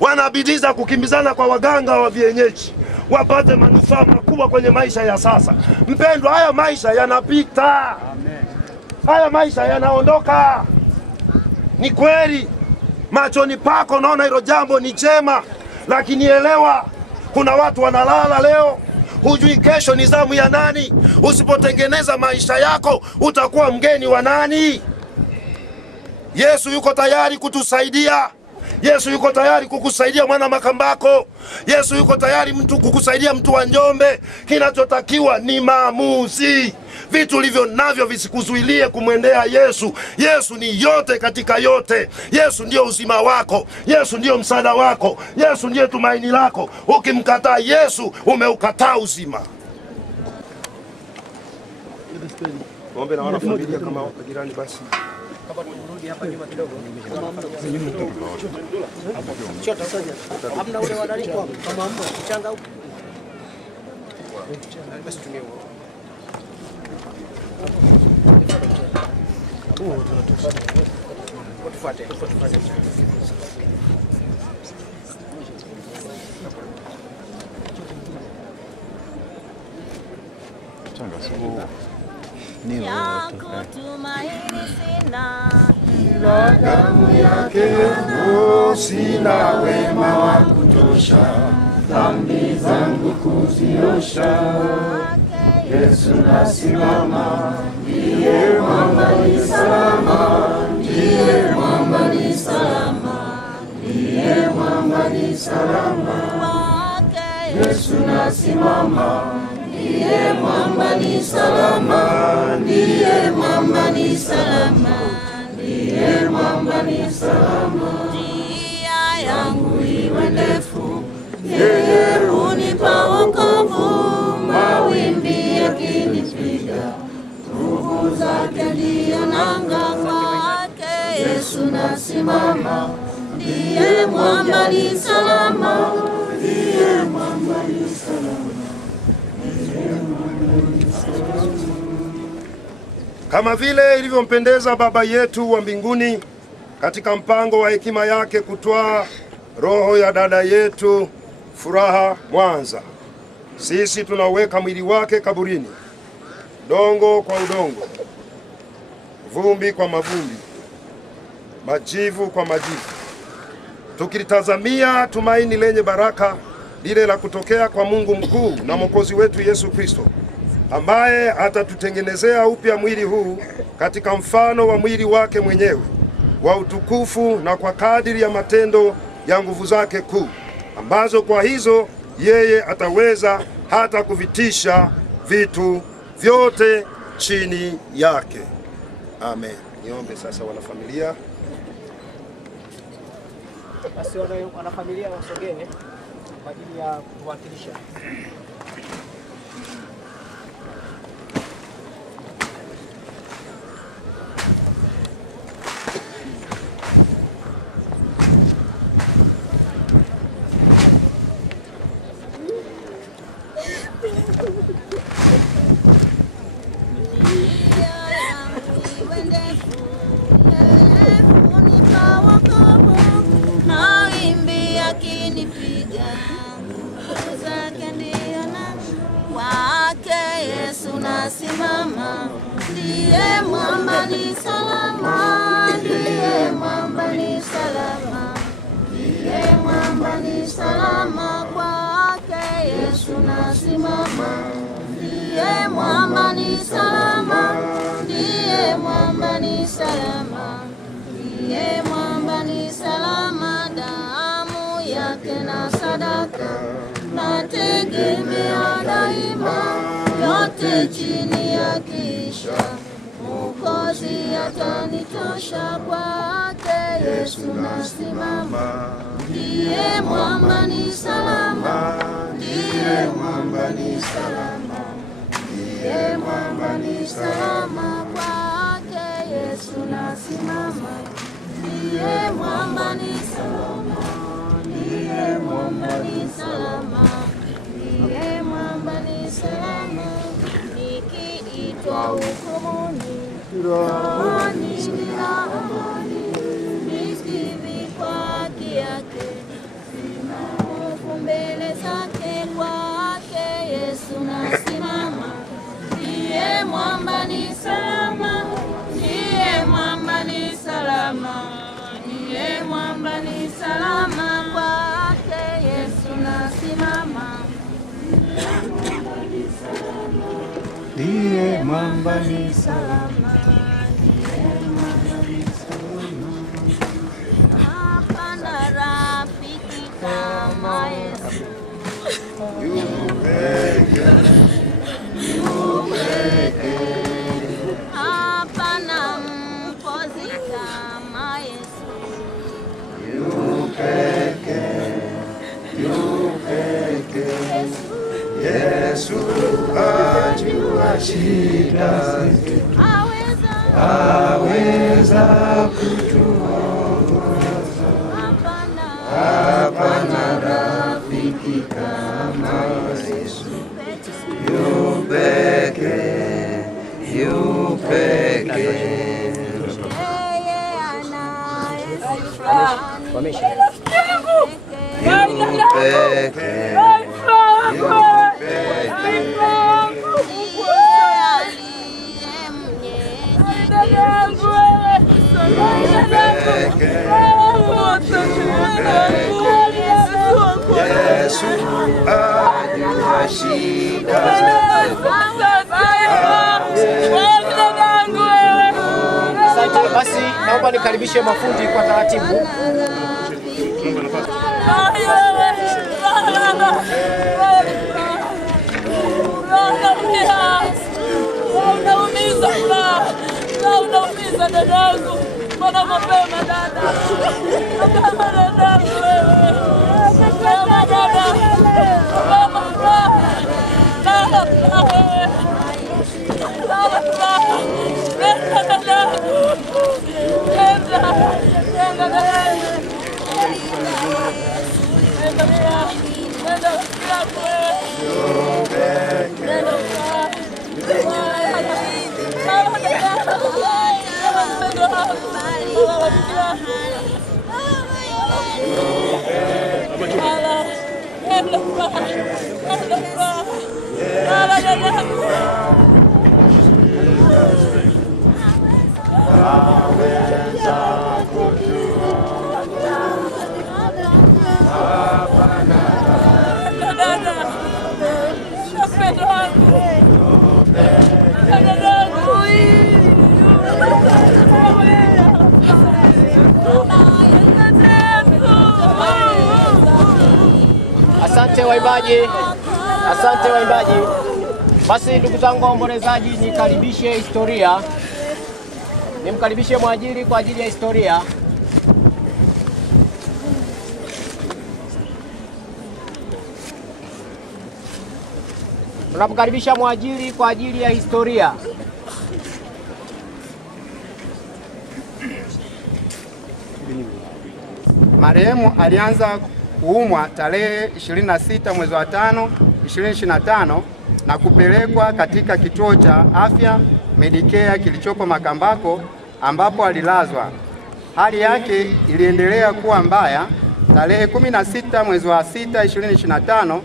Wana bidii za kukimbizana kwa waganga wa vienyeji wapate manufaa makubwa kwenye maisha ya sasa. Mpendwa, haya maisha yanapita. Haya maisha yanaondoka. Ni kweli machoni pako unaona hilo jambo ni jema, lakini elewa, kuna watu wanalala leo, hujui kesho ni zamu ya nani. Usipotengeneza maisha yako, utakuwa mgeni wa nani? Yesu yuko tayari kutusaidia. Yesu yuko tayari kukusaidia mwana Makambako. Yesu yuko tayari kukusaidia mtu wa Njombe. Kinachotakiwa ni maamuzi. Vitu ulivyo navyo visikuzuilie kumwendea Yesu. Yesu ni yote katika yote. Yesu ndio uzima wako. Yesu ndio msaada wako. Yesu ndiye tumaini lako. Ukimkataa Yesu, umeukataa uzima. Ombe na wana familia kama jirani basi. Kama turudi hapa nyuma kidogo. Hamna ule wadali kwa kama hamna mchanga huko. Basi tumie huo. Tufuate. Changa siku yako tumaini sina, ila damu yake sina wema wa kutosha, dhambi zangu kuziosha. Yesu nasimama, ndiye mwamba ni salama, ndiye mwamba ni salama, ndiye mwamba ni salama. Yesu nasimama, ndiye mwamba ni salama, ndiye mwamba ni salama, ndiye mwamba ni salama. njia yangu iwe ndefu, yeye hunipa wokovu. Mawimbi yakinipiga, nguvu zake ndiyo nanga. Kwake Yesu nasimama, ndiye mwamba ni salama, ndiye mwamba ni salama. Kama vile ilivyompendeza Baba yetu wa mbinguni katika mpango wa hekima yake kutwaa roho ya dada yetu Furaha Mwanza, sisi tunaweka mwili wake kaburini, dongo kwa udongo, vumbi kwa mavumbi, majivu kwa majivu, tukilitazamia tumaini lenye baraka lile la kutokea kwa Mungu mkuu na Mwokozi wetu Yesu Kristo, ambaye atatutengenezea upya mwili huu katika mfano wa mwili wake mwenyewe wa utukufu, na kwa kadiri ya matendo ya nguvu zake kuu, ambazo kwa hizo yeye ataweza hata kuvitisha vitu vyote chini yake. Amen. Niombe sasa wanafamilia. Basi wanafamilia wasogee kwa ajili ya kuwakilisha. Mawimbi yakinipiga, nguvu zake ndiyo nanga. Kwake Yesu nasimama, ndiye mwamba ni salama, ndiye mwamba ni salama, ndiye mwamba ni salama. Kwake Yesu nasimama, ndiye mwamba ni salama, ndiye mwamba ni salama, ndiye mwamba ni salama. Damu yake na sadaka nategemea daima, yote chini ya kisha Mwokozi atanitosha. Kwake Yesu nasimama, ndiye mwamba ni salama, ndiye mwamba ni salama, ndiye mwamba ni salama. Kwake Yesu nasimama, ndiye mwamba ni salama, ndiye mwamba ni salama, ndiye mwamba ni salama. Nikiitwa hukumuni, rohoni nina amani, nikivikwa haki yake, sina hofu mbele zake. Kwake Yesu nasimama, ndiye mwamba ni salama, ndiye mwamba ni salama, ndiye mwamba ni salama. Kwake Yesu nasimama, ndiye mwamba ni salama, ndiye mwamba ni salama. Hapana Hapana mpozi kama Yesu. Yesu ajua shida zetu, aweza kutuongoza. Hapana rafiki kama Yesu, yu peke, yu peke. Yeye anayefanya Yesu ajua shida zetu. Asante. Basi naomba nikaribishe mafundi kwa taratibu. Unaumiza dadangu, mbona mapema dada? Mapema dadangu wewe. Mapema dada. Mapema dada. Dada wewe. Dada. Nenda dadangu. Nenda. Nenda dadangu. Nenda dadangu. Nenda dadangu wewe. Nenda Asante waimbaji, asante waimbaji. Basi ndugu zangu waombolezaji, nikaribishe historia, nimkaribishe mwajiri kwa ajili ya historia. Tunamkaribisha mwajiri kwa ajili ya historia. Marehemu alianza kuumwa tarehe 26 mwezi wa 5 2025 na kupelekwa katika kituo cha afya Medicare kilichopo Makambako ambapo alilazwa. Hali yake iliendelea kuwa mbaya. Tarehe 16 mwezi wa 6 2025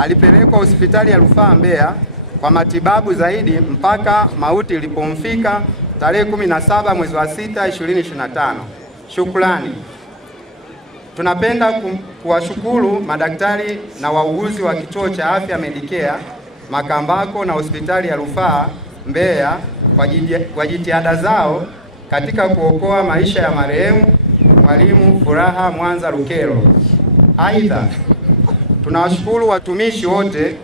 alipelekwa hospitali ya Rufaa Mbeya kwa matibabu zaidi mpaka mauti ilipomfika tarehe 17 mwezi wa 6 2025. Shukrani. Tunapenda kuwashukuru madaktari na wauguzi wa kituo cha afya Medicare Makambako na hospitali ya Rufaa Mbeya kwa jitihada zao katika kuokoa maisha ya marehemu Mwalimu Furaha Mwanza Lukelo. Aidha, tunawashukuru watumishi wote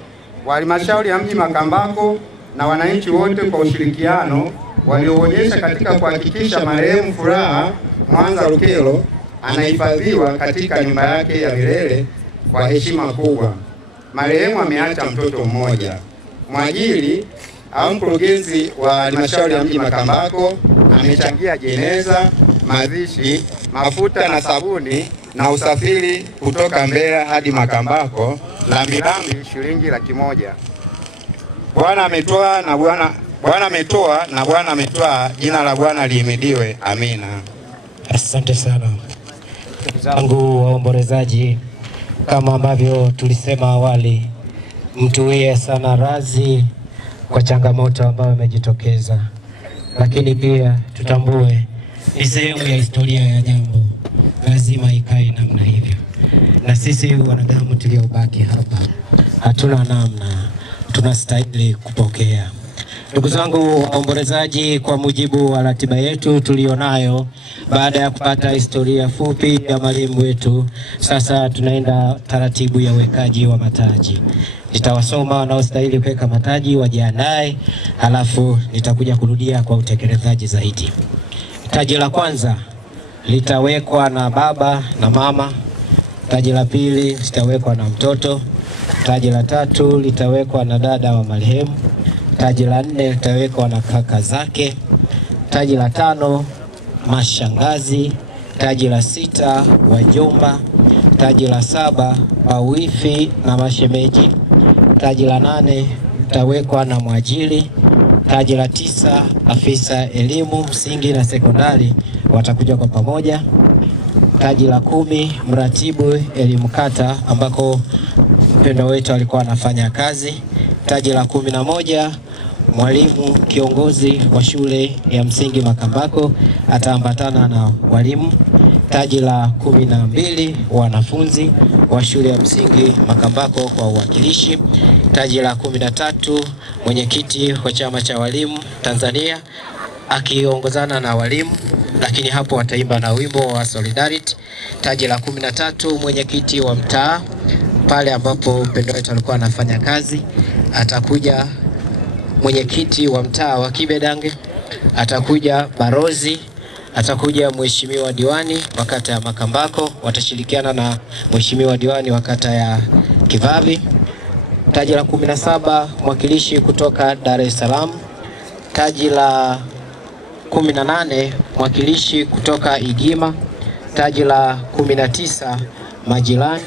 wa halmashauri ya mji Makambako na wananchi wote kwa ushirikiano walioonyesha katika kuhakikisha marehemu Furaha Mwanza Lukelo anahifadhiwa katika nyumba yake ya milele kwa heshima kubwa. Marehemu ameacha mtoto mmoja. Mwajiri au mkurugenzi wa halmashauri ya mji Makambako amechangia jeneza, mazishi, mafuta na sabuni na usafiri kutoka Mbeya hadi Makambako lambilambi shilingi 100,000. Bwana ametoa na Bwana ametwaa, jina la Bwana lihimidiwe. Amina. Asante sana ndugu zangu waombolezaji, kama ambavyo tulisema awali, mtuwie sana radhi kwa changamoto ambayo imejitokeza, lakini pia tutambue ni sehemu ya historia ya jambo, lazima ikae namna hivyo. Na sisi wanadamu tuliobaki hapa hatuna namna, tunastahili kupokea. Ndugu zangu waombolezaji, kwa mujibu wa ratiba yetu tulionayo, baada ya kupata historia fupi ya mwalimu wetu, sasa tunaenda taratibu ya uwekaji wa mataji. Nitawasoma wanaostahili kuweka mataji wajiandae, halafu nitakuja kurudia kwa utekelezaji zaidi. Taji la kwanza litawekwa na baba na mama. Taji la pili litawekwa na mtoto. Taji la tatu litawekwa na dada wa marehemu. Taji la nne litawekwa na kaka zake. Taji la tano mashangazi. Taji la sita wajomba. Taji la saba mawifi na mashemeji. Taji la nane litawekwa na mwajiri. Taji la tisa afisa elimu msingi na sekondari watakuja kwa pamoja. Taji la 10 mratibu elimu kata ambako mpendwa wetu alikuwa anafanya kazi. Taji la 11 mwalimu kiongozi wa shule ya msingi Makambako ataambatana na walimu. Taji la 12 wanafunzi wa shule ya msingi Makambako kwa uwakilishi. Taji la 13 mwenyekiti wa chama cha walimu Tanzania akiongozana na walimu, lakini hapo wataimba na wimbo wa Solidarity. Taji la 13 mwenyekiti wa mtaa pale ambapo mpendwa wetu alikuwa anafanya kazi, atakuja mwenyekiti wa mtaa wa Kibedange, atakuja barozi, atakuja mheshimiwa diwani wa kata ya Makambako, watashirikiana na mheshimiwa diwani wa kata ya Kivavi. Taji la 17 mwakilishi kutoka Dar es Salaam. Taji la 18 mwakilishi kutoka Igima. Taji la 19 majirani,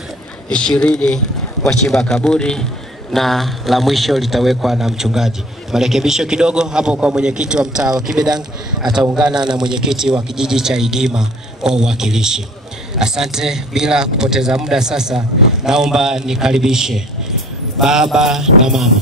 20 wachimba kaburi, na la mwisho litawekwa na mchungaji. Marekebisho kidogo hapo kwa mwenyekiti wa mtaa wa Kibedang, ataungana na mwenyekiti wa kijiji cha Igima kwa uwakilishi. Asante. Bila kupoteza muda, sasa naomba nikaribishe baba na mama.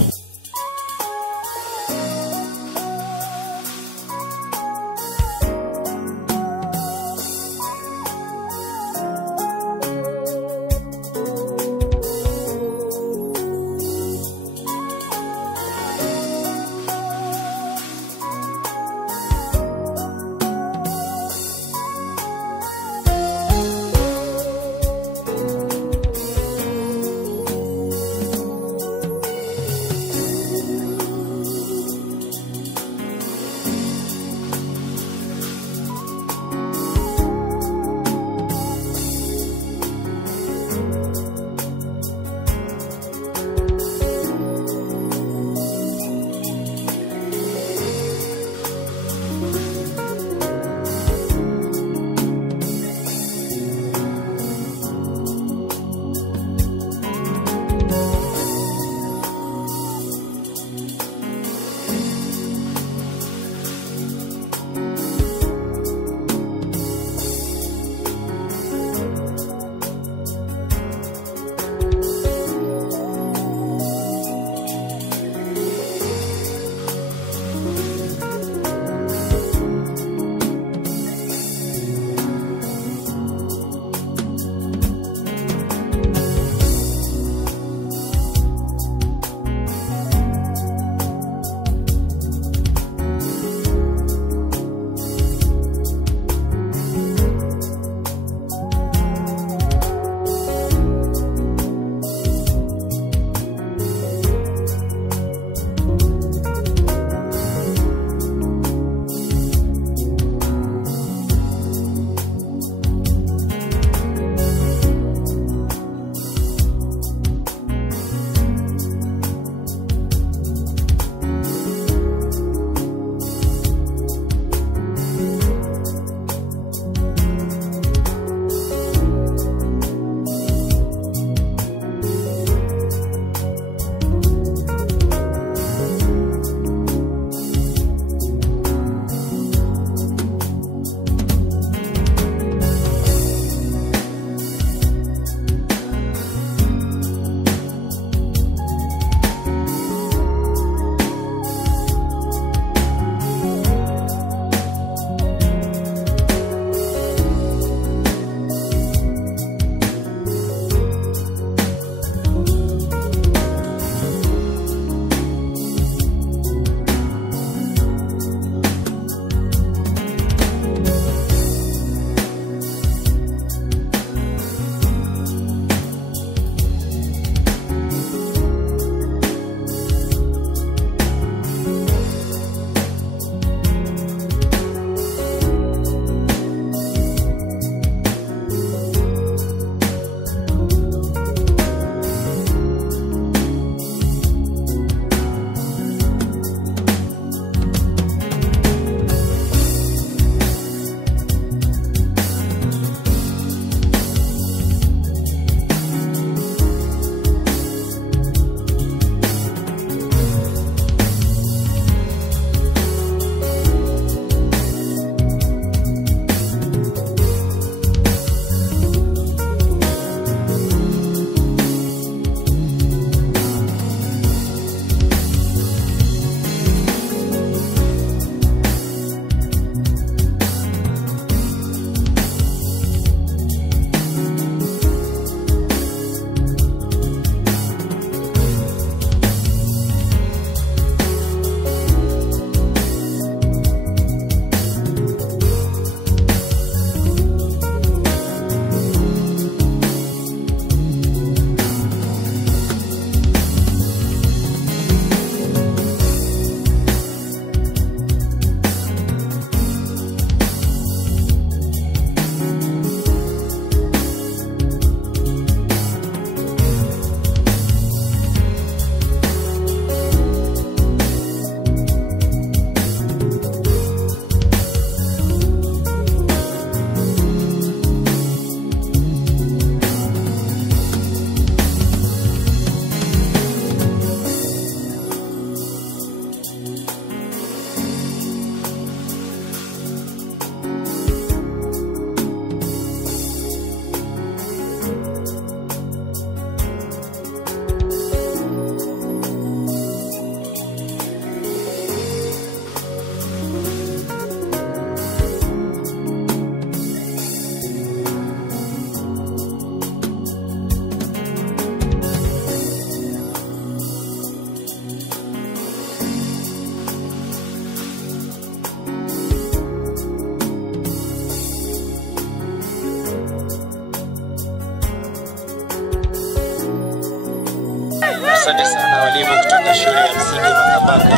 Asante sana walimu kutoka shule ya msingi Makambako.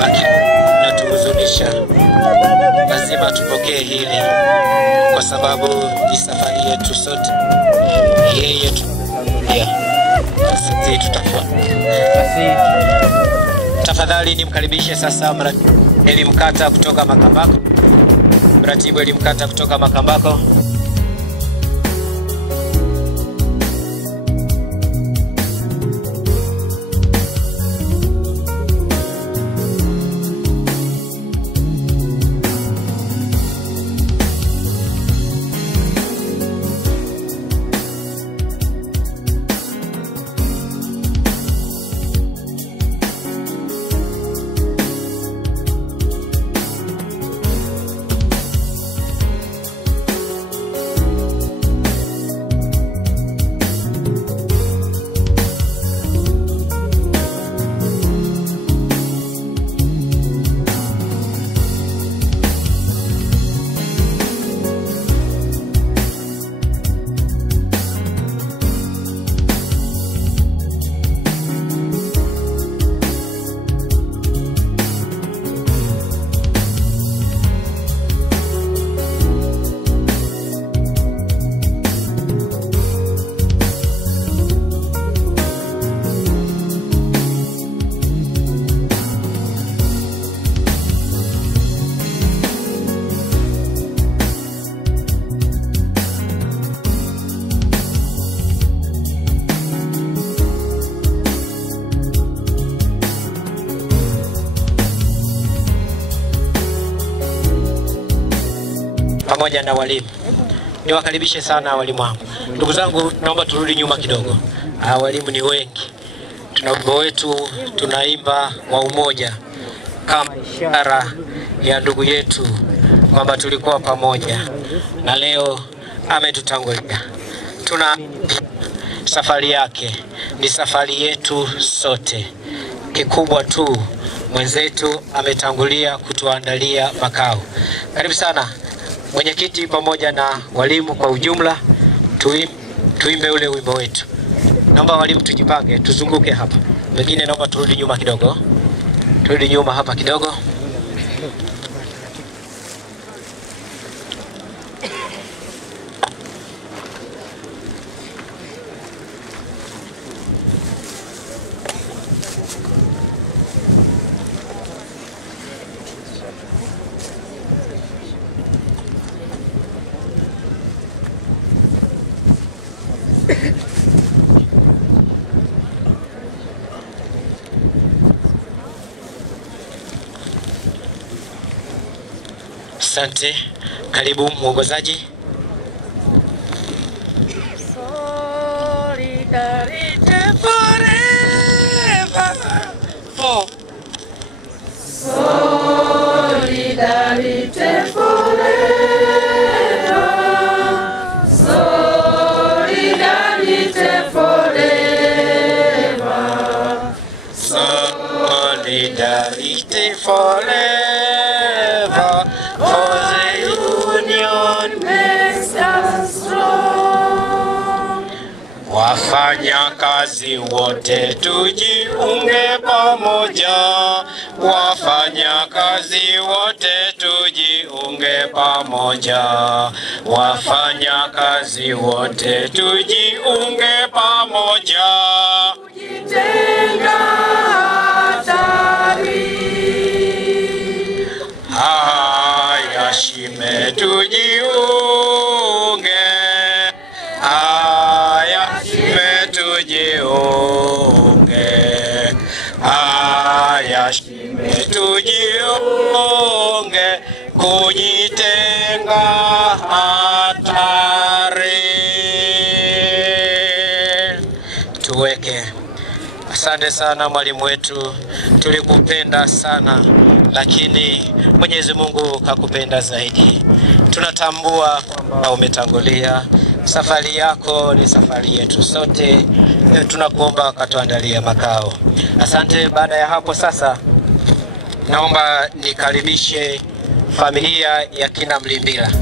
Hakika natuhuzunisha, lazima tupokee hili kwa sababu ni safari yetu sote. Yeye sisi tutakuwa. Basi tafadhali nimkaribishe sasa elimu kata kutoka Makambako. Mratibu elimu kata kutoka Makambako. Pamoja na walimu. Niwakaribishe sana walimu wangu. Ndugu zangu, naomba turudi nyuma kidogo. Walimu ni wengi. Tuna wimbo wetu tunaimba wa umoja kama ishara ya ndugu yetu kwamba tulikuwa pamoja na leo ametutangulia. Tuna safari yake ni safari yetu sote. Kikubwa tu mwenzetu ametangulia kutuandalia makao. Karibu sana mwenyekiti pamoja na walimu kwa ujumla, tuimbe ule wimbo wetu. Naomba walimu tujipange, tuzunguke hapa. Wengine naomba turudi nyuma kidogo. Turudi nyuma hapa kidogo. Asante. Karibu mwongozaji. Solidarity forever. Solidarity forever. Solidarity forever. Solidarity forever. For the union makes us strong. Wafanya kazi wote tujiunge pamoja. Wafanya kazi wote tujiunge pamoja. Wafanya kazi wote tujiunge pamoja. Kujitenga hatari. Haya shime tujiunge. Haya shime tujiunge. Haya shime tujiunge. Kujitenga hatari. Tuweke. Asante sana mwalimu wetu, tulikupenda sana, lakini Mwenyezi Mungu kakupenda zaidi. Tunatambua kwamba umetangulia. Safari yako ni safari yetu sote. Tunakuomba katuandalie makao. Asante. Baada ya hapo sasa, naomba nikaribishe familia ya kina Mlimbila.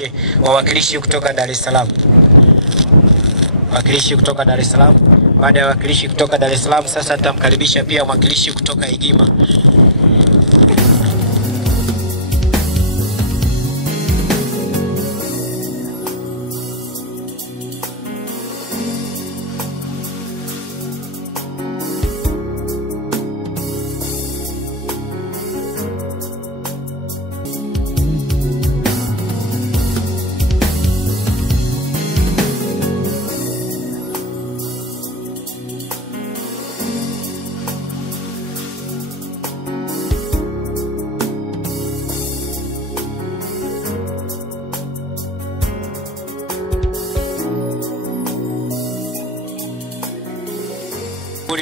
waje wawakilishi kutoka Dar es Salaam. Wakilishi kutoka Dar es Salaam. Baada ya wakilishi kutoka Dar es Salaam, sasa tutamkaribisha pia mwakilishi kutoka Igima.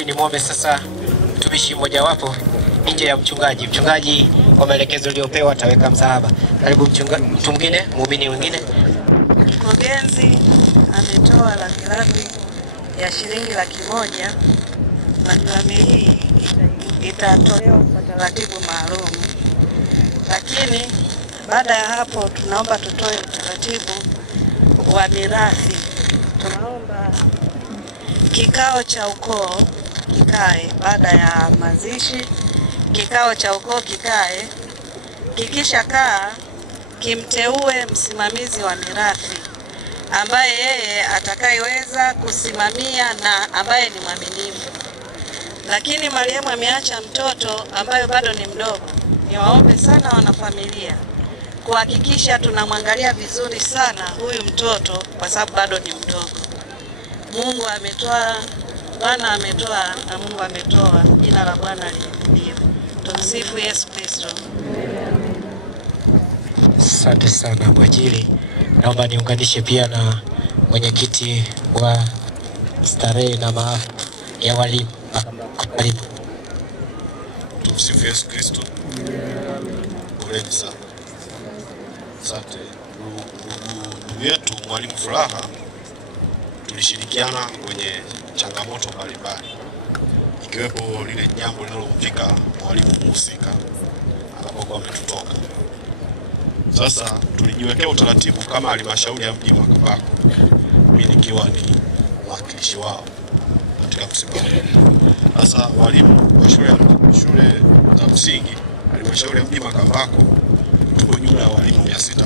Nimwombe sasa mtumishi mmoja wapo nje ya mchungaji. Mchungaji kwa maelekezo aliyopewa ataweka msalaba. Karibu mtu mwingine, muumini mwingine. Mkurugenzi ametoa rambirambi ya shilingi 100,000. Rambirambi hii itatolewa kwa taratibu maalum, lakini baada ya hapo tunaomba tutoe utaratibu wa mirathi. Tunaomba kikao cha ukoo kikae baada ya mazishi. Kikao cha ukoo kikae, kikisha kaa kimteue msimamizi wa mirathi ambaye yeye atakayeweza kusimamia na ambaye ni mwaminifu. Lakini marehemu ameacha mtoto ambaye bado ni mdogo. Niwaombe sana wanafamilia kuhakikisha tunamwangalia vizuri sana huyu mtoto kwa sababu bado ni mdogo. Mungu ametoa, Bwana ametoa na Mungu ametoa. Jina la Bwana lihimidiwe. Tumsifu Yesu Kristo. Asante sana kwa ajili. Naomba niunganishe pia na mwenyekiti wa starehe na maafa ya walimu. Karibu. Tumsifu Yesu Kristo. Poleni sana. Asante. Ndugu yetu Mwalimu Furaha, tulishirikiana kwenye changamoto mbalimbali, ikiwepo lile jambo linalomfika mwalimu mhusika anapokuwa ametutoka. Sasa tulijiwekea utaratibu kama halmashauri ya mji Makambako, mimi nikiwa ni mwakilishi wao katika msiba. Sasa walimu wa shule za msingi halmashauri ya mji Makambako tuko jumla ya walimu 600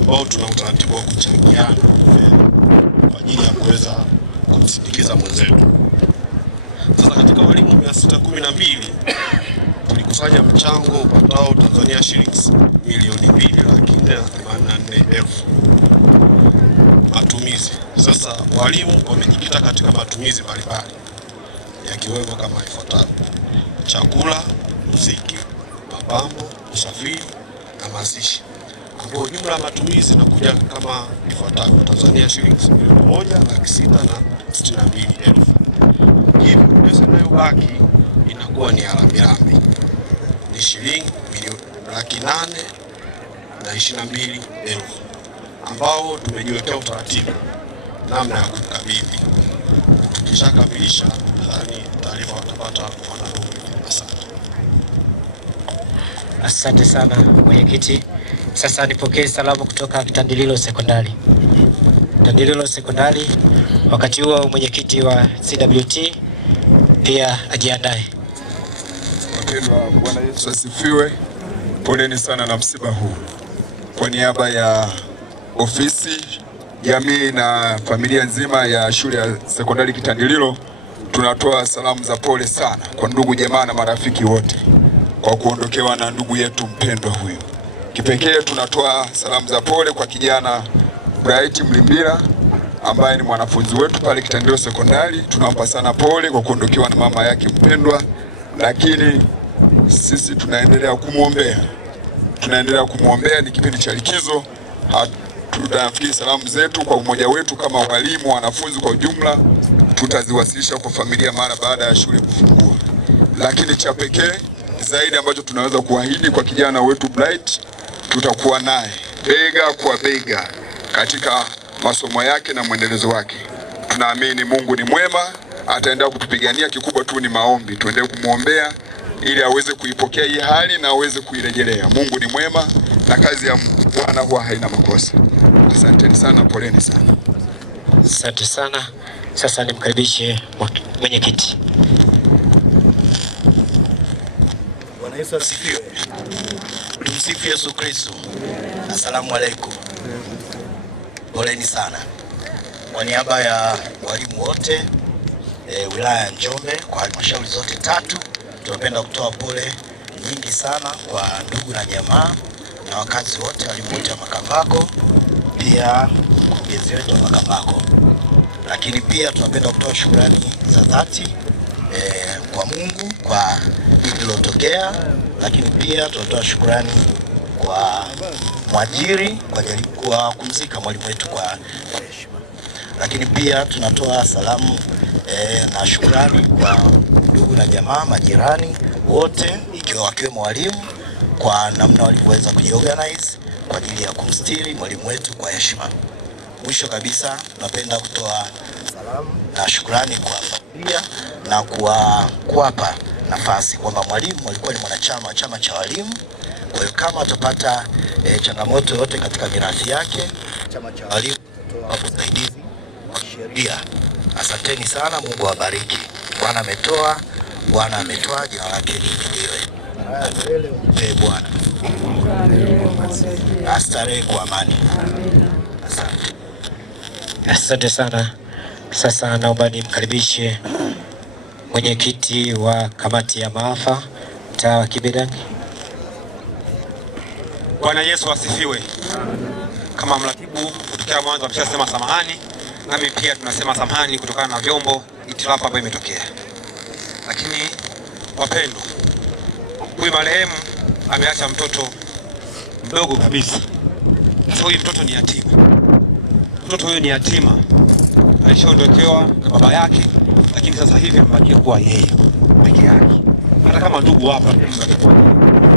ambao tuna utaratibu wa kuchangiana kwa ajili ya kuweza kumsindikiza mwenzetu. Sasa katika walimu 612 tulikusanya mchango upatao Tanzania shilingi milioni 2,484,000 matumizi. Sasa walimu wamejikita katika matumizi mbalimbali yakiwemo kama ifuatavyo: chakula, muziki, mapambo, usafiri na mazishi, ambapo jumla ya matumizi inakuja kama ifuatavyo: Tanzania shilingi 1,662,000. Hivyo pesa inayobaki inakuwa ni rambirambi, ni shilingi 822,000 ambao tumejiwekea utaratibu namna ya kukabidhi. Tukishakamilisha nadhani taarifa watapata kwa ndugu. Asante. Asante sana mwenyekiti. Sasa nipokee salamu kutoka Kitandililo Sekondari. Kitandililo Sekondari, wakati huo mwenyekiti wa CWT pia ajiandae. Wapendwa, Bwana Yesu asifiwe. Poleni sana na msiba huu. Kwa niaba ya ofisi, jamii na familia nzima ya shule ya sekondari Kitandililo, tunatoa salamu za pole sana kwa ndugu jamaa na marafiki wote kwa kuondokewa na ndugu yetu mpendwa huyu. Kipekee tunatoa salamu za pole kwa kijana Bright Mlimbira ambaye ni mwanafunzi wetu pale Kitandililo Sekondari. Tunampa sana pole kwa kuondokewa na mama yake mpendwa, lakini sisi tunaendelea kumwombea. Ni kipindi cha likizo, tutafikiri salamu zetu kwa umoja wetu kama walimu, wanafunzi kwa ujumla, tutaziwasilisha kwa familia mara baada ya shule kufungua. Lakini cha pekee zaidi ambacho tunaweza kuahidi kwa kijana wetu Bright, tutakuwa naye bega kwa bega katika masomo yake na mwendelezo wake. Tunaamini Mungu ni mwema, ataendelea kutupigania. Kikubwa tu ni maombi, tuendelee kumwombea ili aweze kuipokea hii hali na aweze kuirejelea. Mungu ni mwema na kazi ya Bwana huwa haina makosa. Asanteni sana, poleni sana. Asante sana. Sasa nimkaribishe mwenyekiti. Bwana Yesu asifiwe. Tumsifu Yesu Kristo. Asalamu alaykum. Poleni sana. Kwa niaba ya walimu wote wilaya ya Njombe kwa halmashauri zote 3, tunapenda kutoa pole nyingi sana kwa ndugu na jamaa na wakazi wote, walimu wote wa Makambako, pia mkurugenzi wetu wa Makambako. Lakini pia tunapenda kutoa shukrani za dhati kwa Mungu kwa lililotokea, lakini pia tunatoa shukrani kwa mwajiri kwa kumzika mwalimu wetu kwa heshima. Lakini pia tunatoa salamu na shukrani kwa ndugu na jamaa, majirani wote, ikiwa wakiwemo walimu, kwa namna walivyoweza kujiorganize kwa ajili ya kumstiri mwalimu wetu kwa heshima. Mwisho kabisa, napenda kutoa salamu na shukrani kwa familia na kuwapa nafasi kwamba mwalimu alikuwa ni mwanachama wa chama cha walimu. Kwa hiyo kama atapata changamoto yote katika mirathi yake, chama cha walimu kutoa usaidizi wa sheria. Asanteni sana, Mungu awabariki. Bwana ametoa, Bwana ametoa, jina lake lihimidiwe. Ee Bwana. Astarehe kwa amani. Asante. Asante sana. Sasa naomba nimkaribishe mwenyekiti wa kamati ya maafa mtaa wa Kibedani. Bwana Yesu asifiwe. Kama mratibu kutokea mwanzo ameshasema samahani, nami pia tunasema samahani kutokana na vyombo itilafu ambayo imetokea. Lakini wapendwa, huyu marehemu ameacha mtoto mdogo kabisa. Sasa huyu mtoto ni yatima. Mtoto huyu ni yatima. Alishaondokewa na baba yake, lakini sasa hivi amebakia kuwa yeye peke yake. Hata kama ndugu hapa amebakia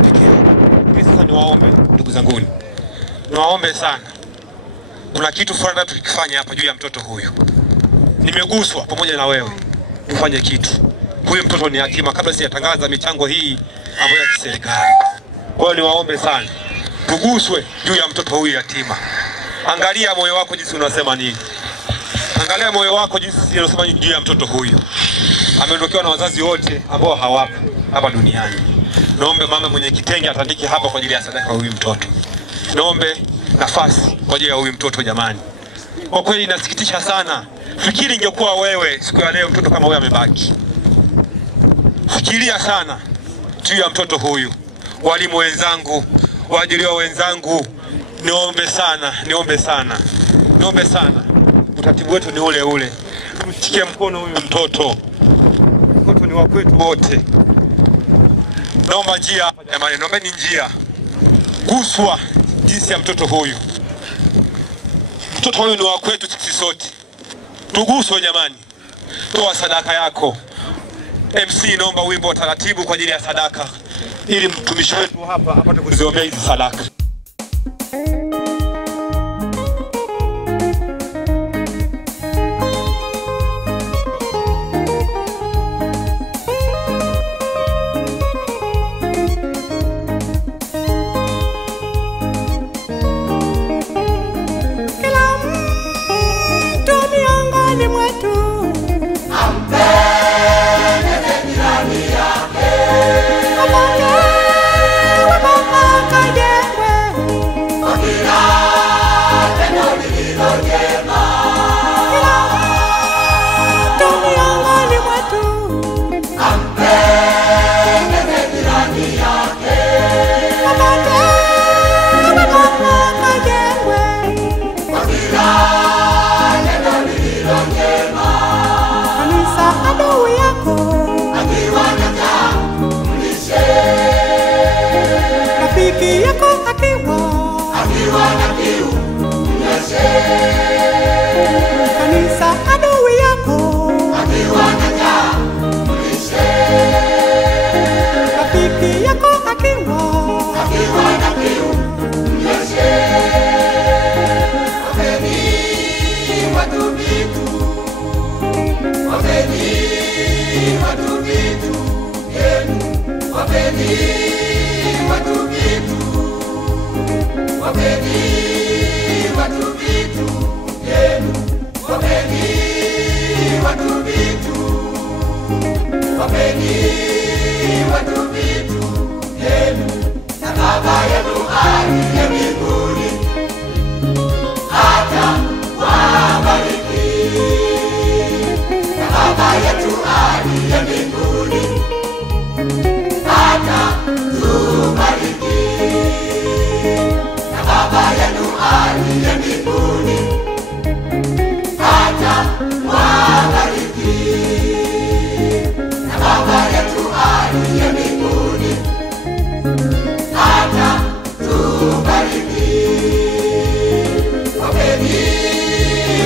peke yake. Mimi sasa niwaombe ndugu zanguni, niwaombe sana, kuna kitu fulani tukifanya hapa juu ya mtoto huyu. Nimeguswa pamoja na wewe tufanye kitu. Huyu mtoto ni yatima kabla sijatangaza michango hii ambayo ya kiserikali. Kwa hiyo niwaombe sana, tuguswe juu ya mtoto huyu yatima. Angalia moyo wako jinsi unasema nini. Angalia moyo wako jinsi unasema juu ya mtoto huyu. Ameondokewa na wazazi wote ambao hawapo hapa duniani. Naombe mama mwenye kitenge atandike hapa kwa ajili ya sadaka huyu mtoto. Naombe nafasi kwa ajili ya huyu mtoto jamani. Kwa kweli inasikitisha sana. Fikiri ingekuwa wewe siku ya leo mtoto kama huyu amebaki. Fikiria sana juu ya mtoto huyu. Walimu wenzangu, waajiriwa wenzangu, niombe sana. Utaratibu wetu ni ule ule. Tumshike mkono huyu mtoto. Mtoto ni wa kwetu wote. Naomba njia hapa jamani, naombeni njia. Guswa jinsi ya mtoto huyu. Mtoto huyu ni wa kwetu sisi sote. Tuguswe jamani. Toa sadaka yako. MC naomba wimbo wa taratibu kwa ajili ya sadaka, ili mtumishi wetu hapa apate kuziombea hizi sadaka. wapeni watu vitu vyenu, wapeni watu vitu, wapeni watu vitu vyenu, na Baba yenu aliye mbinguni atawabariki. Na Baba yetu aliye mbinguni atatubariki. Na Baba yenu aliye mbinguni atawabariki. Na Baba yetu aliye mbinguni atatubariki. Wapeni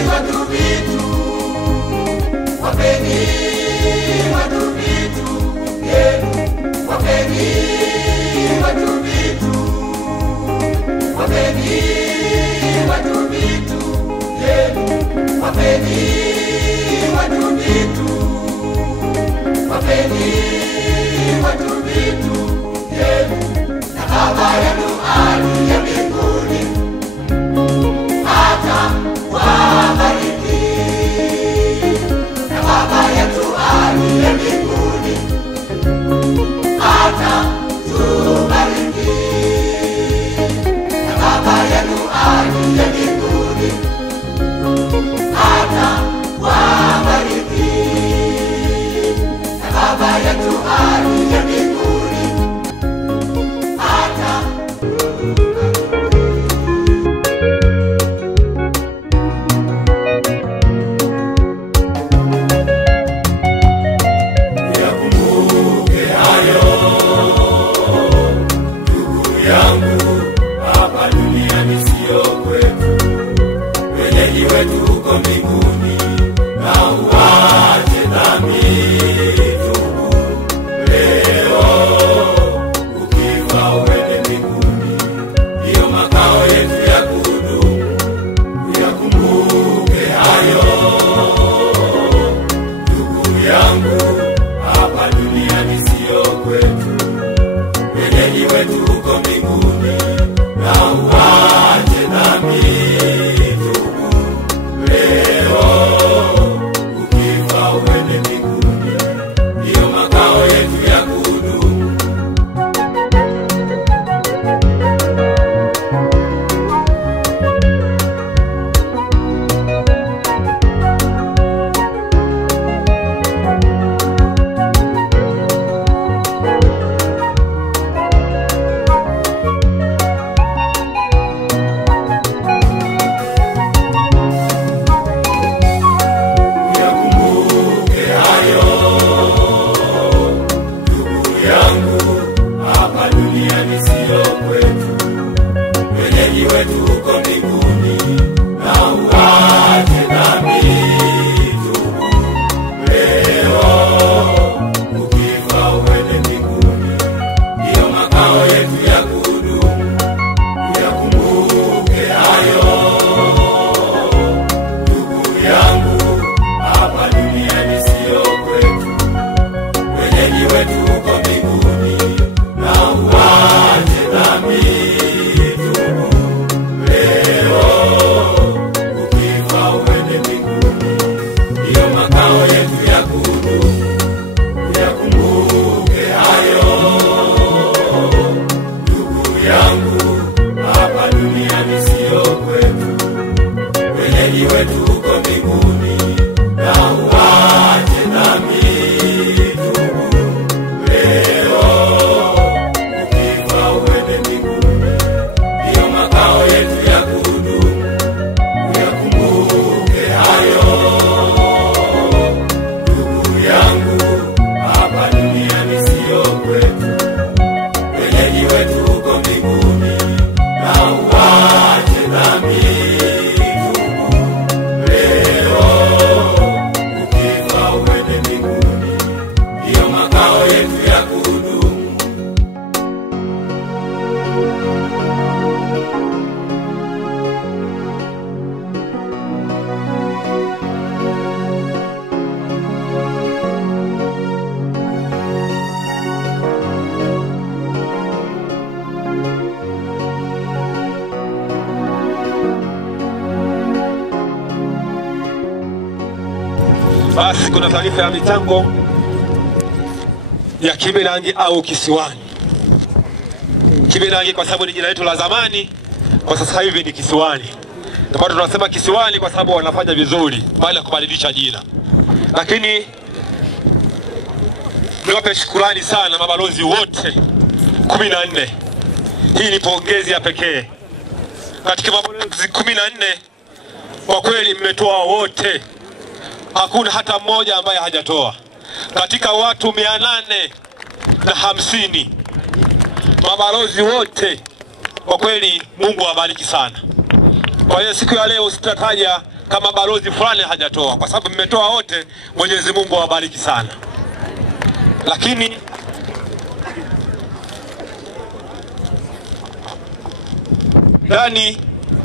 watu vitu, wapeni watu vitu vyenu, wapeni watu vitu, wapeni watu vitu vyenu, wapeni watu vitu, wapeni watu vitu vyenu, na Baba yenu aliye mbinguni atawabariki. Na Baba yetu aliye mbinguni atatubariki. Na Baba yenu aliye mbinguni atawabariki. Na Baba yetu aliye mbinguni Yakumbuke hayo ndugu yangu, hapa duniani sio kwetu, wenyeji wetu huko mbinguni, na uache dhambi, tubu leo, ukifa uende mbinguni, ndiyo makao yetu ya kudumu. Yakumbuke hayo ndugu yangu, hapa duniani sio kwetu, wenyeji wetu huko mbinguni, na uache dhambi, tubu leo, ukifa uende mbinguni, ndiyo makao yetu ya kudumu. Yakumbuke hayo ndugu yangu, hapa duniani sio kwetu, wenyeji wetu huko mbinguni, na uache dhambi, tubu leo, ukifa uende mbinguni, ndiyo makao yetu ya kudumu. Yakumbuke hayo ndugu yangu, hapa duniani sio kwetu, wenyeji wetu huko mbinguni, na uache dhambi, tubu leo, ukifa uende mbinguni, ndiyo makao yetu ya kudumu. Yakumbuke hayo ndugu yangu, hapa duniani sio kwetu, wenyeji wetu huko mbinguni, na uache dhambi, tubu leo, ukifa uende mbinguni, ndiyo makao yetu ya kudumu. Yakumbuke hayo ndugu yangu, hapa duniani sio kwetu, wenyeji wetu huko mbinguni, na uache dhambi, tubu leo, Basi kuna taarifa ya michango ya Kibilangi au Kisiwani. Kibilangi kwa sababu ni jina letu la zamani, kwa sasa hivi ni Kisiwani. Na bado tunasema Kisiwani kwa sababu wanafanya vizuri baada ya kubadilisha jina. Lakini niwape shukrani sana mabalozi wote 14. Hii ni pongezi ya pekee. Katika mabalozi 14 kwa kweli mmetoa wote. Hakuna hata mmoja ambaye hajatoa. Katika watu 850 mabalozi wote, kwa kweli Mungu awabariki sana. Kwa hiyo siku ya leo sitataja kama balozi fulani hajatoa, kwa sababu mmetoa wote. Mwenyezi Mungu awabariki sana. Lakini ndani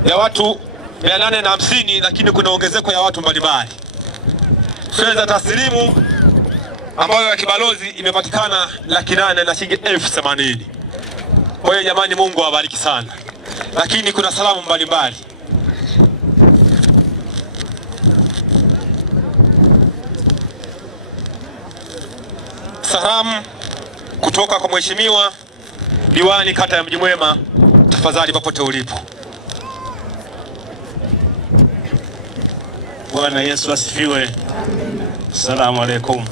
ya watu 850 lakini kuna ongezeko ya watu mbalimbali. Fedha taslimu ambayo ya kibalozi imepatikana 800,000 na shilingi 80,000. Kwa hiyo jamani, Mungu awabariki sana. Lakini kuna salamu mbalimbali. Salamu kutoka kwa Mheshimiwa Diwani kata ya Mji Mwema, tafadhali popote ulipo. Bwana Yesu asifiwe. Asalamu alaykum.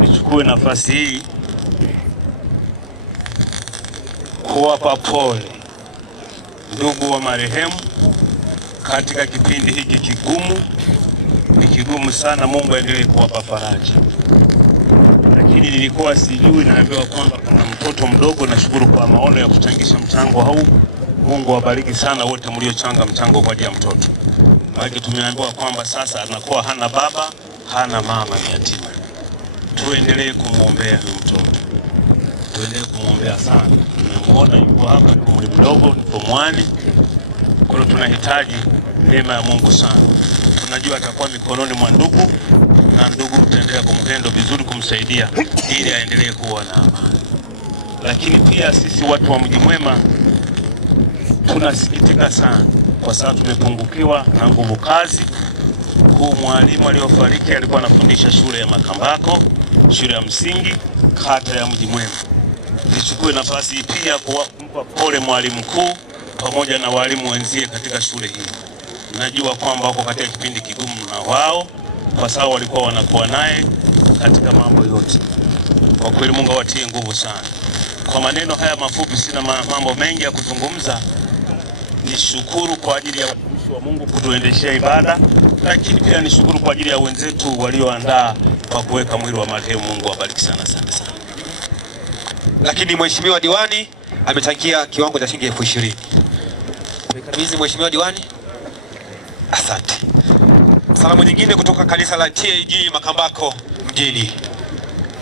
Nichukue nafasi hii kuwapa pole ndugu wa marehemu katika kipindi hiki kigumu. Ni kigumu sana, Mungu aendelee kuwapa faraja. Lakini nilikuwa sijui, naambiwa kwamba kuna mtoto mdogo. Nashukuru kwa maono ya kuchangisha mchango huu. Mungu awabariki sana wote mliochanga mchango kwa ajili ya mtoto. Maana tumeambiwa kwamba sasa anakuwa hana baba, hana mama, ni yatima. Tuendelee kumuombea huyu mtoto. Tuendelee kumuombea sana. Tumemuona yuko hapa, ni umri mdogo, ni form 1. Kwa hiyo tunahitaji neema ya Mungu sana. Tunajua atakuwa mikononi mwa ndugu, na ndugu tutaendelea kumhendo vizuri, kumsaidia ili aendelee kuwa na amani. Lakini pia sisi watu wa Mji Mwema tunasikitika sana kwa sababu tumepungukiwa na nguvu kazi. Huu mwalimu aliyofariki alikuwa anafundisha shule ya Makambako, shule ya msingi kata ya Mji Mwema. Nichukue nafasi hii pia kumpa pole mwalimu mkuu pamoja na walimu wenzie katika shule hii. Najua kwamba wako katika kipindi kigumu na wao, kwa sababu walikuwa wanakuwa naye katika mambo yote. Kwa kweli Mungu awatie nguvu sana. Kwa maneno haya mafupi, sina mambo mengi ya kuzungumza. Nishukuru kwa ajili ya watumishi wa Mungu kutuendeshea ibada, lakini pia nishukuru kwa ajili ya wenzetu walioandaa kwa kuweka mwili wa marehemu. Mungu awabariki sana, asante sana. Lakini Mheshimiwa Diwani amechangia kiwango cha shilingi 20,000. Mkabidhi Mheshimiwa Diwani. Asante. Salamu nyingine kutoka kanisa la TAG Makambako mjini.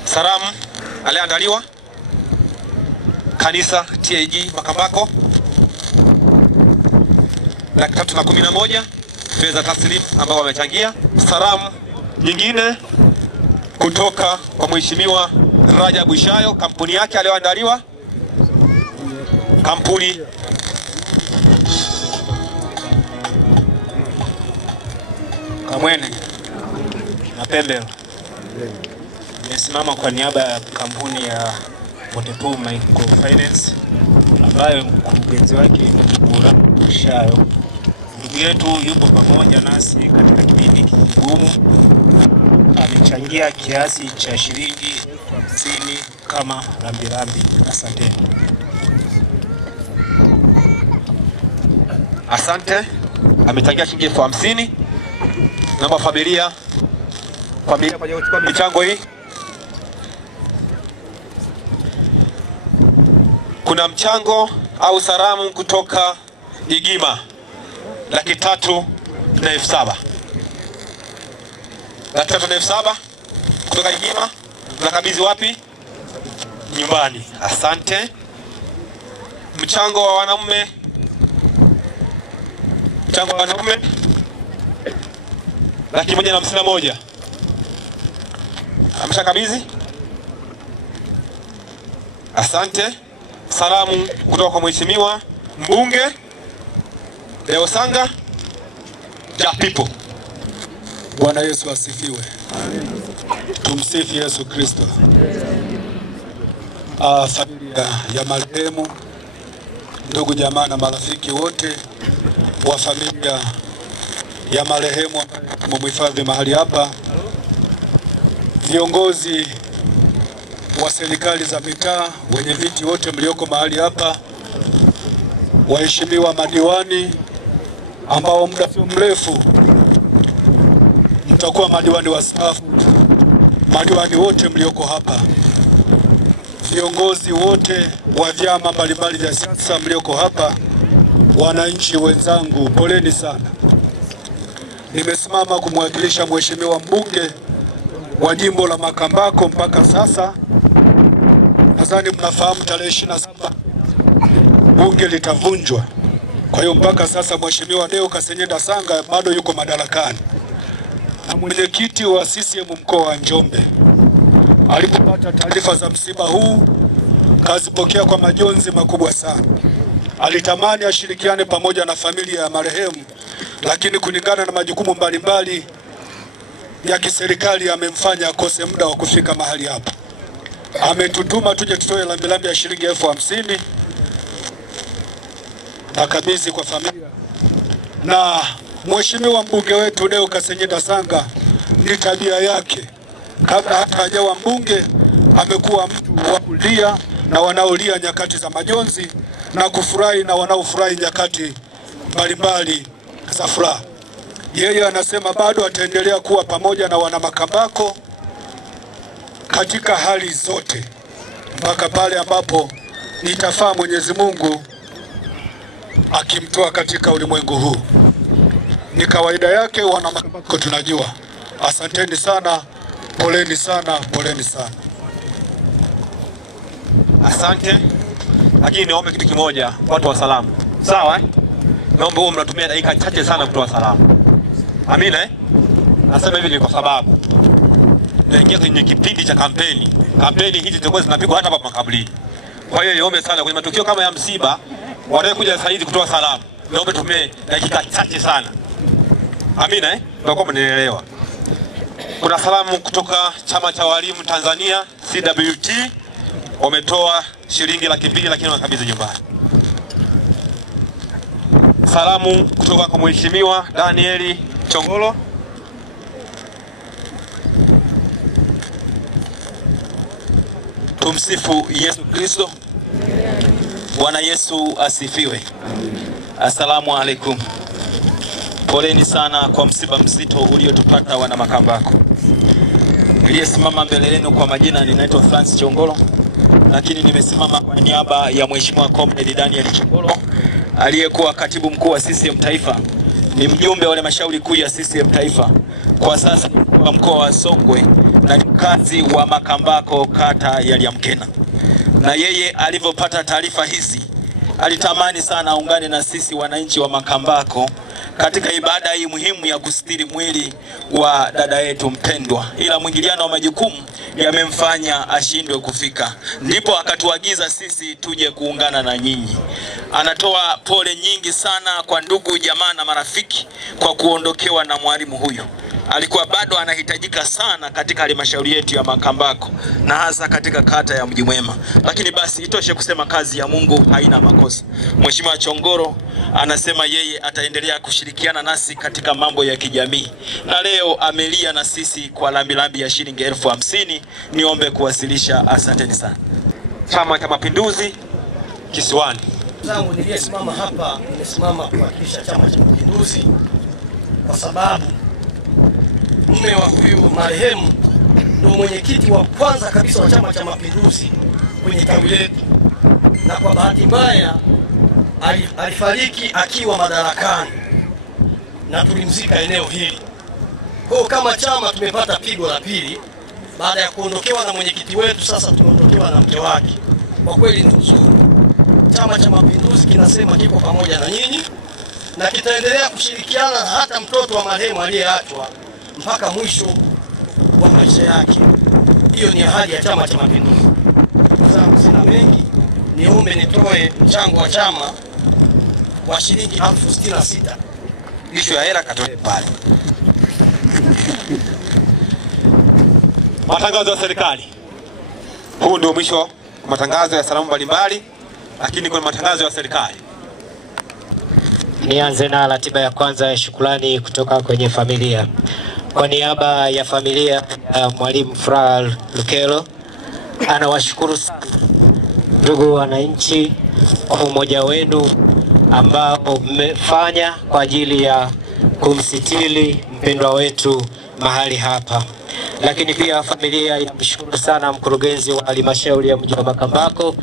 Salamu aliandaliwa kanisa TAG Makambako 311 fedha taslimu ambao wamechangia. Salamu nyingine kutoka kwa Mheshimiwa Rajabu Ishayo, kampuni yake aliyoandaliwa, kampuni Kamwene na Pembelo. Nimesimama kwa niaba ya kampuni ya Motepu Microfinance ambayo mkurugenzi wake ni Rajabu Ishayo. Ndugu yetu yupo pamoja nasi katika kipindi kigumu. Amechangia kiasi cha shilingi 50,000 kama rambirambi. Asante. Asante. Amechangia shilingi 50,000. Naomba familia kwa kuchukua michango hii. Kuna mchango au salamu kutoka Igima 307,000. 307,000 kutoka Igima. Tunakabidhi wapi? Nyumbani. Asante. Mchango wa wanaume. Mchango wa wanaume 151,000. Ameshakabidhi. Asante. Salamu kutoka kwa Mheshimiwa Mbunge Leo Sanga Ja People Bwana Yesu asifiwe. Tumsifu Yesu Kristo. Familia ya marehemu, ndugu jamaa na marafiki wote wa familia ya marehemu ambaye tumemhifadhi mahali hapa, viongozi wa serikali za mitaa, wenye viti wote mlioko mahali hapa, waheshimiwa madiwani ambao muda mrefu mtakuwa madiwani wastaafu, madiwani wote mlioko hapa, viongozi wote wa vyama mbalimbali vya siasa mlioko hapa, wananchi wenzangu, poleni sana. Nimesimama kumwakilisha mheshimiwa mbunge wa jimbo la Makambako. Mpaka sasa nadhani mnafahamu tarehe 27 bunge litavunjwa. Kwa hiyo mpaka sasa mheshimiwa Deo Kasenyenda Sanga bado yuko madarakani. Na mwenyekiti wa CCM mkoa wa Njombe alipopata taarifa za msiba huu kazipokea kwa majonzi makubwa sana. Alitamani ashirikiane pamoja na familia ya marehemu, lakini kulingana na majukumu mbalimbali ya kiserikali amemfanya akose muda wa kufika mahali hapa. Ametutuma tuje tutoe lambilambi ya shilingi 50,000 na kabidhi kwa familia. Na mheshimiwa mbunge wetu Deo Kasenyenda Sanga, ni tabia yake, kabla hata hajawa mbunge amekuwa mtu wa kulia na wanaolia nyakati za majonzi na kufurahi na wanaofurahi nyakati mbalimbali za furaha. Yeye anasema bado ataendelea kuwa pamoja na wana Makambako katika hali zote mpaka pale ambapo itafaa Mwenyezi Mungu akimtoa katika ulimwengu huu. Ni kawaida yake, wana Makambako tunajua. Asanteni sana, poleni sana, poleni sana. Asante. Lakini niombe kitu kimoja, watu wa salamu. Sawa? Naomba huo mnatumia dakika chache sana kutoa salamu. Amina. Nasema hivi ni kwa sababu tunaingia kwenye kipindi cha kampeni. Kampeni hizi zitakuwa zinapigwa hata hapa makaburini. Kwa hiyo niombe sana kwenye matukio kama ya msiba, wanaokuja sasa hivi kutoa salamu, naomba tumie dakika chache sana. Amina. Tutakuwa mnaelewa. Kuna salamu kutoka Chama cha Walimu Tanzania CWT, wametoa shilingi 200,000 lakini wakabidhi nyumbani. Salamu kutoka kwa Mheshimiwa Danieli Chongolo. Tumsifu Yesu Kristo. Bwana Yesu asifiwe. Asalamu alaikum. Poleni sana kwa msiba mzito uliotupata wana Makambako. Niliyesimama mbele yenu kwa majina ninaitwa Francis Chongolo, lakini nimesimama kwa niaba ya Mheshimiwa Comrade Daniel Chongolo aliyekuwa katibu mkuu wa CCM Taifa, ni mjumbe wa halmashauri kuu ya CCM Taifa, kwa sasa ni mkuu wa mkoa wa Songwe na ni mkazi wa Makambako kata ya Liamkena. Na yeye alivyopata taarifa hizi alitamani sana aungane na sisi wananchi wa Makambako katika ibada hii muhimu ya kustiri mwili wa dada yetu mpendwa, ila mwingiliano wa majukumu yamemfanya ashindwe kufika. Ndipo akatuagiza sisi tuje kuungana na nyinyi. Anatoa pole nyingi sana kwa ndugu jamaa na marafiki kwa kuondokewa na mwalimu huyo. Alikuwa bado anahitajika sana katika halmashauri yetu ya Makambako na hasa katika kata ya Mji Mwema. Lakini basi itoshe kusema kazi ya Mungu haina makosa. Mheshimiwa Chongoro anasema yeye ataendelea kushirikiana nasi katika mambo ya kijamii. Na leo amelia na sisi kwa lambilambi ya shilingi 50,000. Niombe kuwasilisha. Asanteni sana. Chama cha Mapinduzi Kisiwani. Zangu niliyesimama hapa, nimesimama kuwakilisha Chama cha Mapinduzi kwa sababu mume wa huyu marehemu ndio mwenyekiti wa kwanza kabisa wa Chama cha Mapinduzi kwenye tawi letu, na kwa bahati mbaya alifariki akiwa madarakani na tulimzika eneo hili. Kwa kama chama tumepata pigo la pili baada ya kuondokewa na mwenyekiti wetu, sasa tumeondokewa na mke wake. Kwa kweli ni nzuri. Chama cha Mapinduzi kinasema kiko pamoja na nyinyi na kitaendelea kushirikiana hata mtoto wa marehemu aliyeachwa mpaka mwisho wa maisha yake. Hiyo ni ahadi ya Chama cha Mapinduzi. Sasa sina mengi, niombe nitoe mchango wa chama wa shilingi 66,000. Ishu ya hela katoe pale. Matangazo ya serikali. Huu ndio mwisho wa matangazo ya salamu mbalimbali, lakini kuna matangazo ya serikali. Nianze na ratiba ya kwanza ya shukrani kutoka kwenye familia. Kwa niaba ya familia ya Mwalimu Furaha Lukelo, anawashukuru sana ndugu wananchi kwa umoja wenu ambao mmefanya kwa ajili ya kumsitiri mpendwa wetu mahali hapa. Lakini pia familia inamshukuru sana mkurugenzi wa halmashauri ya mji wa Makambako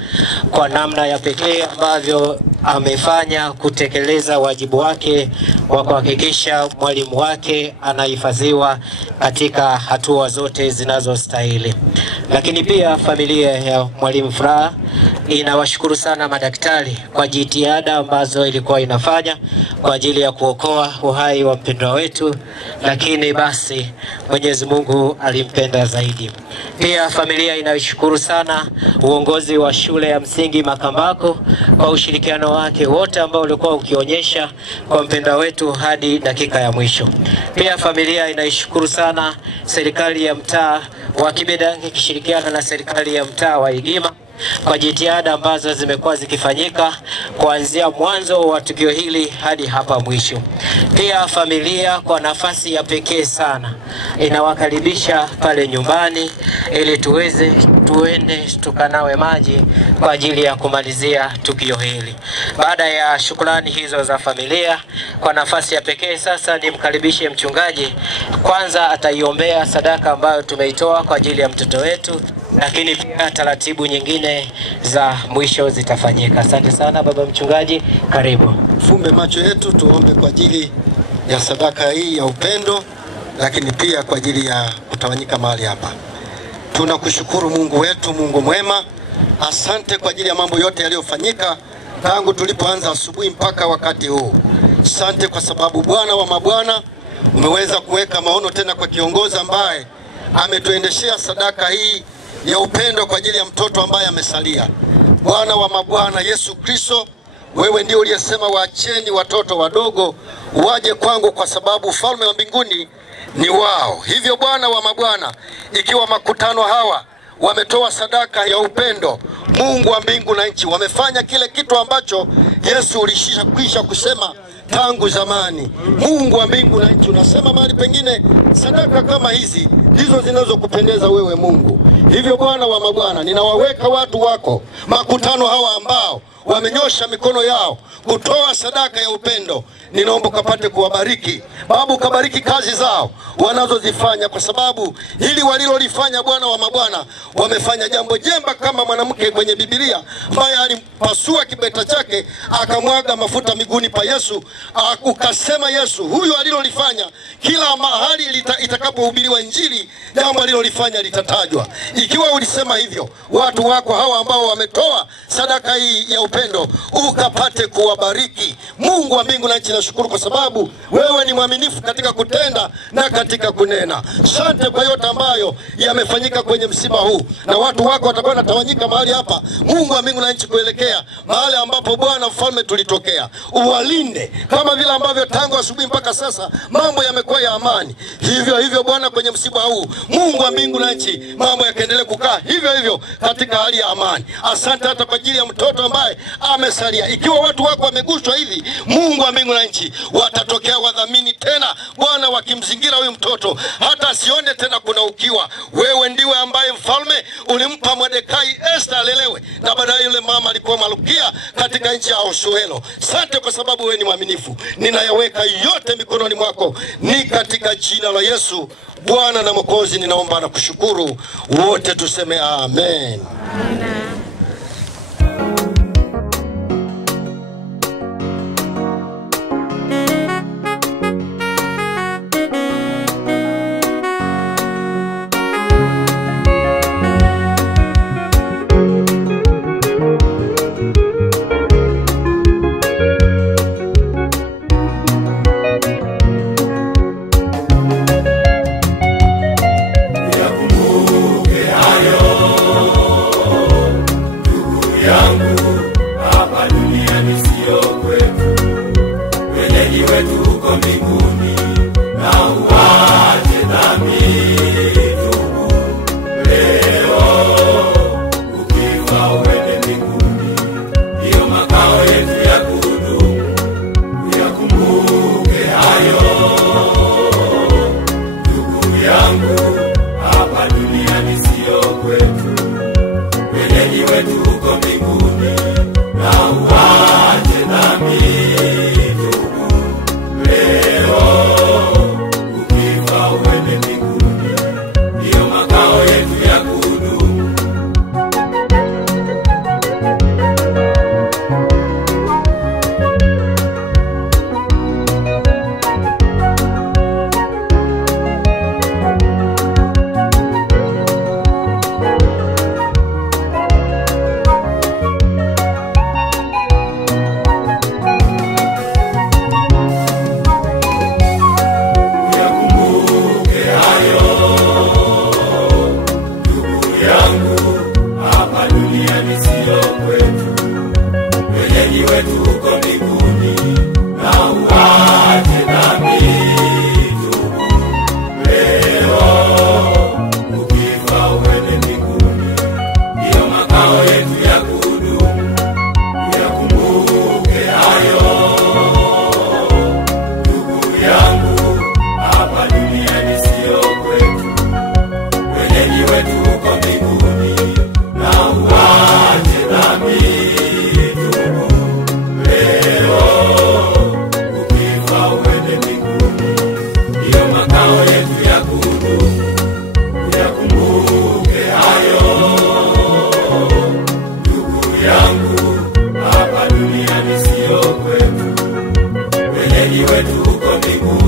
kwa namna ya pekee ambavyo amefanya kutekeleza wajibu wake wa kuhakikisha mwalimu wake anahifadhiwa katika hatua zote zinazostahili. Lakini pia familia ya Mwalimu Furaha inawashukuru sana madaktari kwa jitihada ambazo ilikuwa inafanya kwa ajili ya kuokoa uhai wa mpendwa wetu, lakini basi Mwenyezi Mungu alimpenda zaidi. Pia familia inashukuru sana uongozi wa shule ya msingi Makambako kwa ushirikiano wake wote ambao ulikuwa ukionyesha kwa mpendwa wetu hadi dakika ya mwisho. Pia familia inaishukuru sana serikali ya mtaa wa Kibeda ikishirikiana na serikali ya mtaa wa Igima kwa jitihada ambazo zimekuwa zikifanyika kuanzia mwanzo wa tukio hili hadi hapa mwisho. Pia familia kwa nafasi ya pekee sana inawakaribisha pale nyumbani ili tuende tukanawe maji kwa ajili ya kumalizia tukio hili. Baada ya shukrani hizo za familia, kwa nafasi ya pekee sasa nimkaribishe mchungaji. Kwanza ataiombea sadaka ambayo tumeitoa kwa ajili ya mtoto wetu, lakini pia taratibu nyingine za mwisho zitafanyika. Asante sana baba mchungaji, karibu. Fumbe macho yetu tuombe kwa ajili ya sadaka hii ya upendo, lakini pia kwa ajili ya kutawanyika mahali hapa. Tunakushukuru Mungu wetu, Mungu mwema. Asante kwa ajili ya mambo yote yaliyofanyika tangu tulipoanza asubuhi mpaka wakati huu. Asante kwa sababu Bwana wa mabwana umeweza kuweka maono tena kwa kiongozi ambaye ametuendeshea sadaka hii ya upendo kwa ajili ya mtoto ambaye amesalia. Bwana wa mabwana Yesu Kristo, wewe ndio uliyesema waacheni watoto wadogo waje kwangu kwa sababu ufalme wa mbinguni ni wao. Hivyo Bwana wa mabwana, ikiwa makutano hawa wametoa sadaka ya upendo, Mungu wa mbingu na nchi, wamefanya kile kitu ambacho Yesu ulishakwisha kusema tangu zamani. Mungu wa mbingu na nchi, unasema mahali pengine sadaka kama hizi ndizo zinazokupendeza wewe Mungu. Hivyo Bwana wa mabwana, ninawaweka watu wako makutano hawa ambao wamenyosha mikono yao kutoa sadaka ya upendo. Ninaomba kapate kuwabariki Babu, kabariki kazi zao wanazozifanya, kwa sababu hili walilolifanya Bwana wa mabwana, wamefanya jambo jema kama mwanamke kwenye Biblia ambaye alimpasua kibeta chake akamwaga mafuta miguuni pa Yesu, ukasema Yesu huyu alilolifanya kila mahali itakapohubiriwa Injili jambo alilolifanya litatajwa. Ikiwa ulisema hivyo, watu wako hawa ambao wametoa sadaka hii ya upendo ukapate kuwabariki. Mungu wa mbingu na nchi, nashukuru kwa sababu wewe ni mwaminifu katika kutenda na katika kunena. Asante kwa yote ambayo yamefanyika kwenye msiba huu, na watu wako watakuwa wanatawanyika mahali hapa, Mungu wa mbingu na nchi, kuelekea mahali ambapo Bwana mfalme tulitokea. Uwalinde kama vile ambavyo tangu asubuhi mpaka sasa mambo yamekuwa ya amani. Hivyo Bwana kwenye msiba huu, Mungu wa mbingu na nchi, mambo yakaendelee kukaa hivyo katika hali ya amani. Asante hata kwa ajili ya mtoto ambaye amesalia. Ikiwa watu wako wameguswa hivi, Mungu wa mbingu na nchi, watatokea wadhamini tena Bwana wakimzingira huyu mtoto hata asione tena kuna ukiwa. Wewe ndiwe ambaye mfalme ulimpa Mordekai Esther alelewe, na baadaye yule mama alikuwa Malkia katika nchi ya Ahasuero. Asante kwa sababu wewe ni mwaminifu. Ninayaweka yote mikononi mwako, ni katika jina la Yesu Bwana na Mwokozi ninaomba na kushukuru. Wote tuseme amen. wetu huko mbinguni, na uache dhambi. Tubu leo, ukifa uende mbinguni, ndiyo makao yetu ya kudumu. Uyakumbuke hayo ndugu yangu, hapa duniani sio kwetu, wenyeji wetu huko mbinguni, na uache dhambi. Tubu leo, ukifa uende mbinguni, ndiyo makao yetu ya kudumu. Uyakumbuke hayo ndugu yangu, hapa duniani sio kwetu, wenyeji wetu huko mbinguni.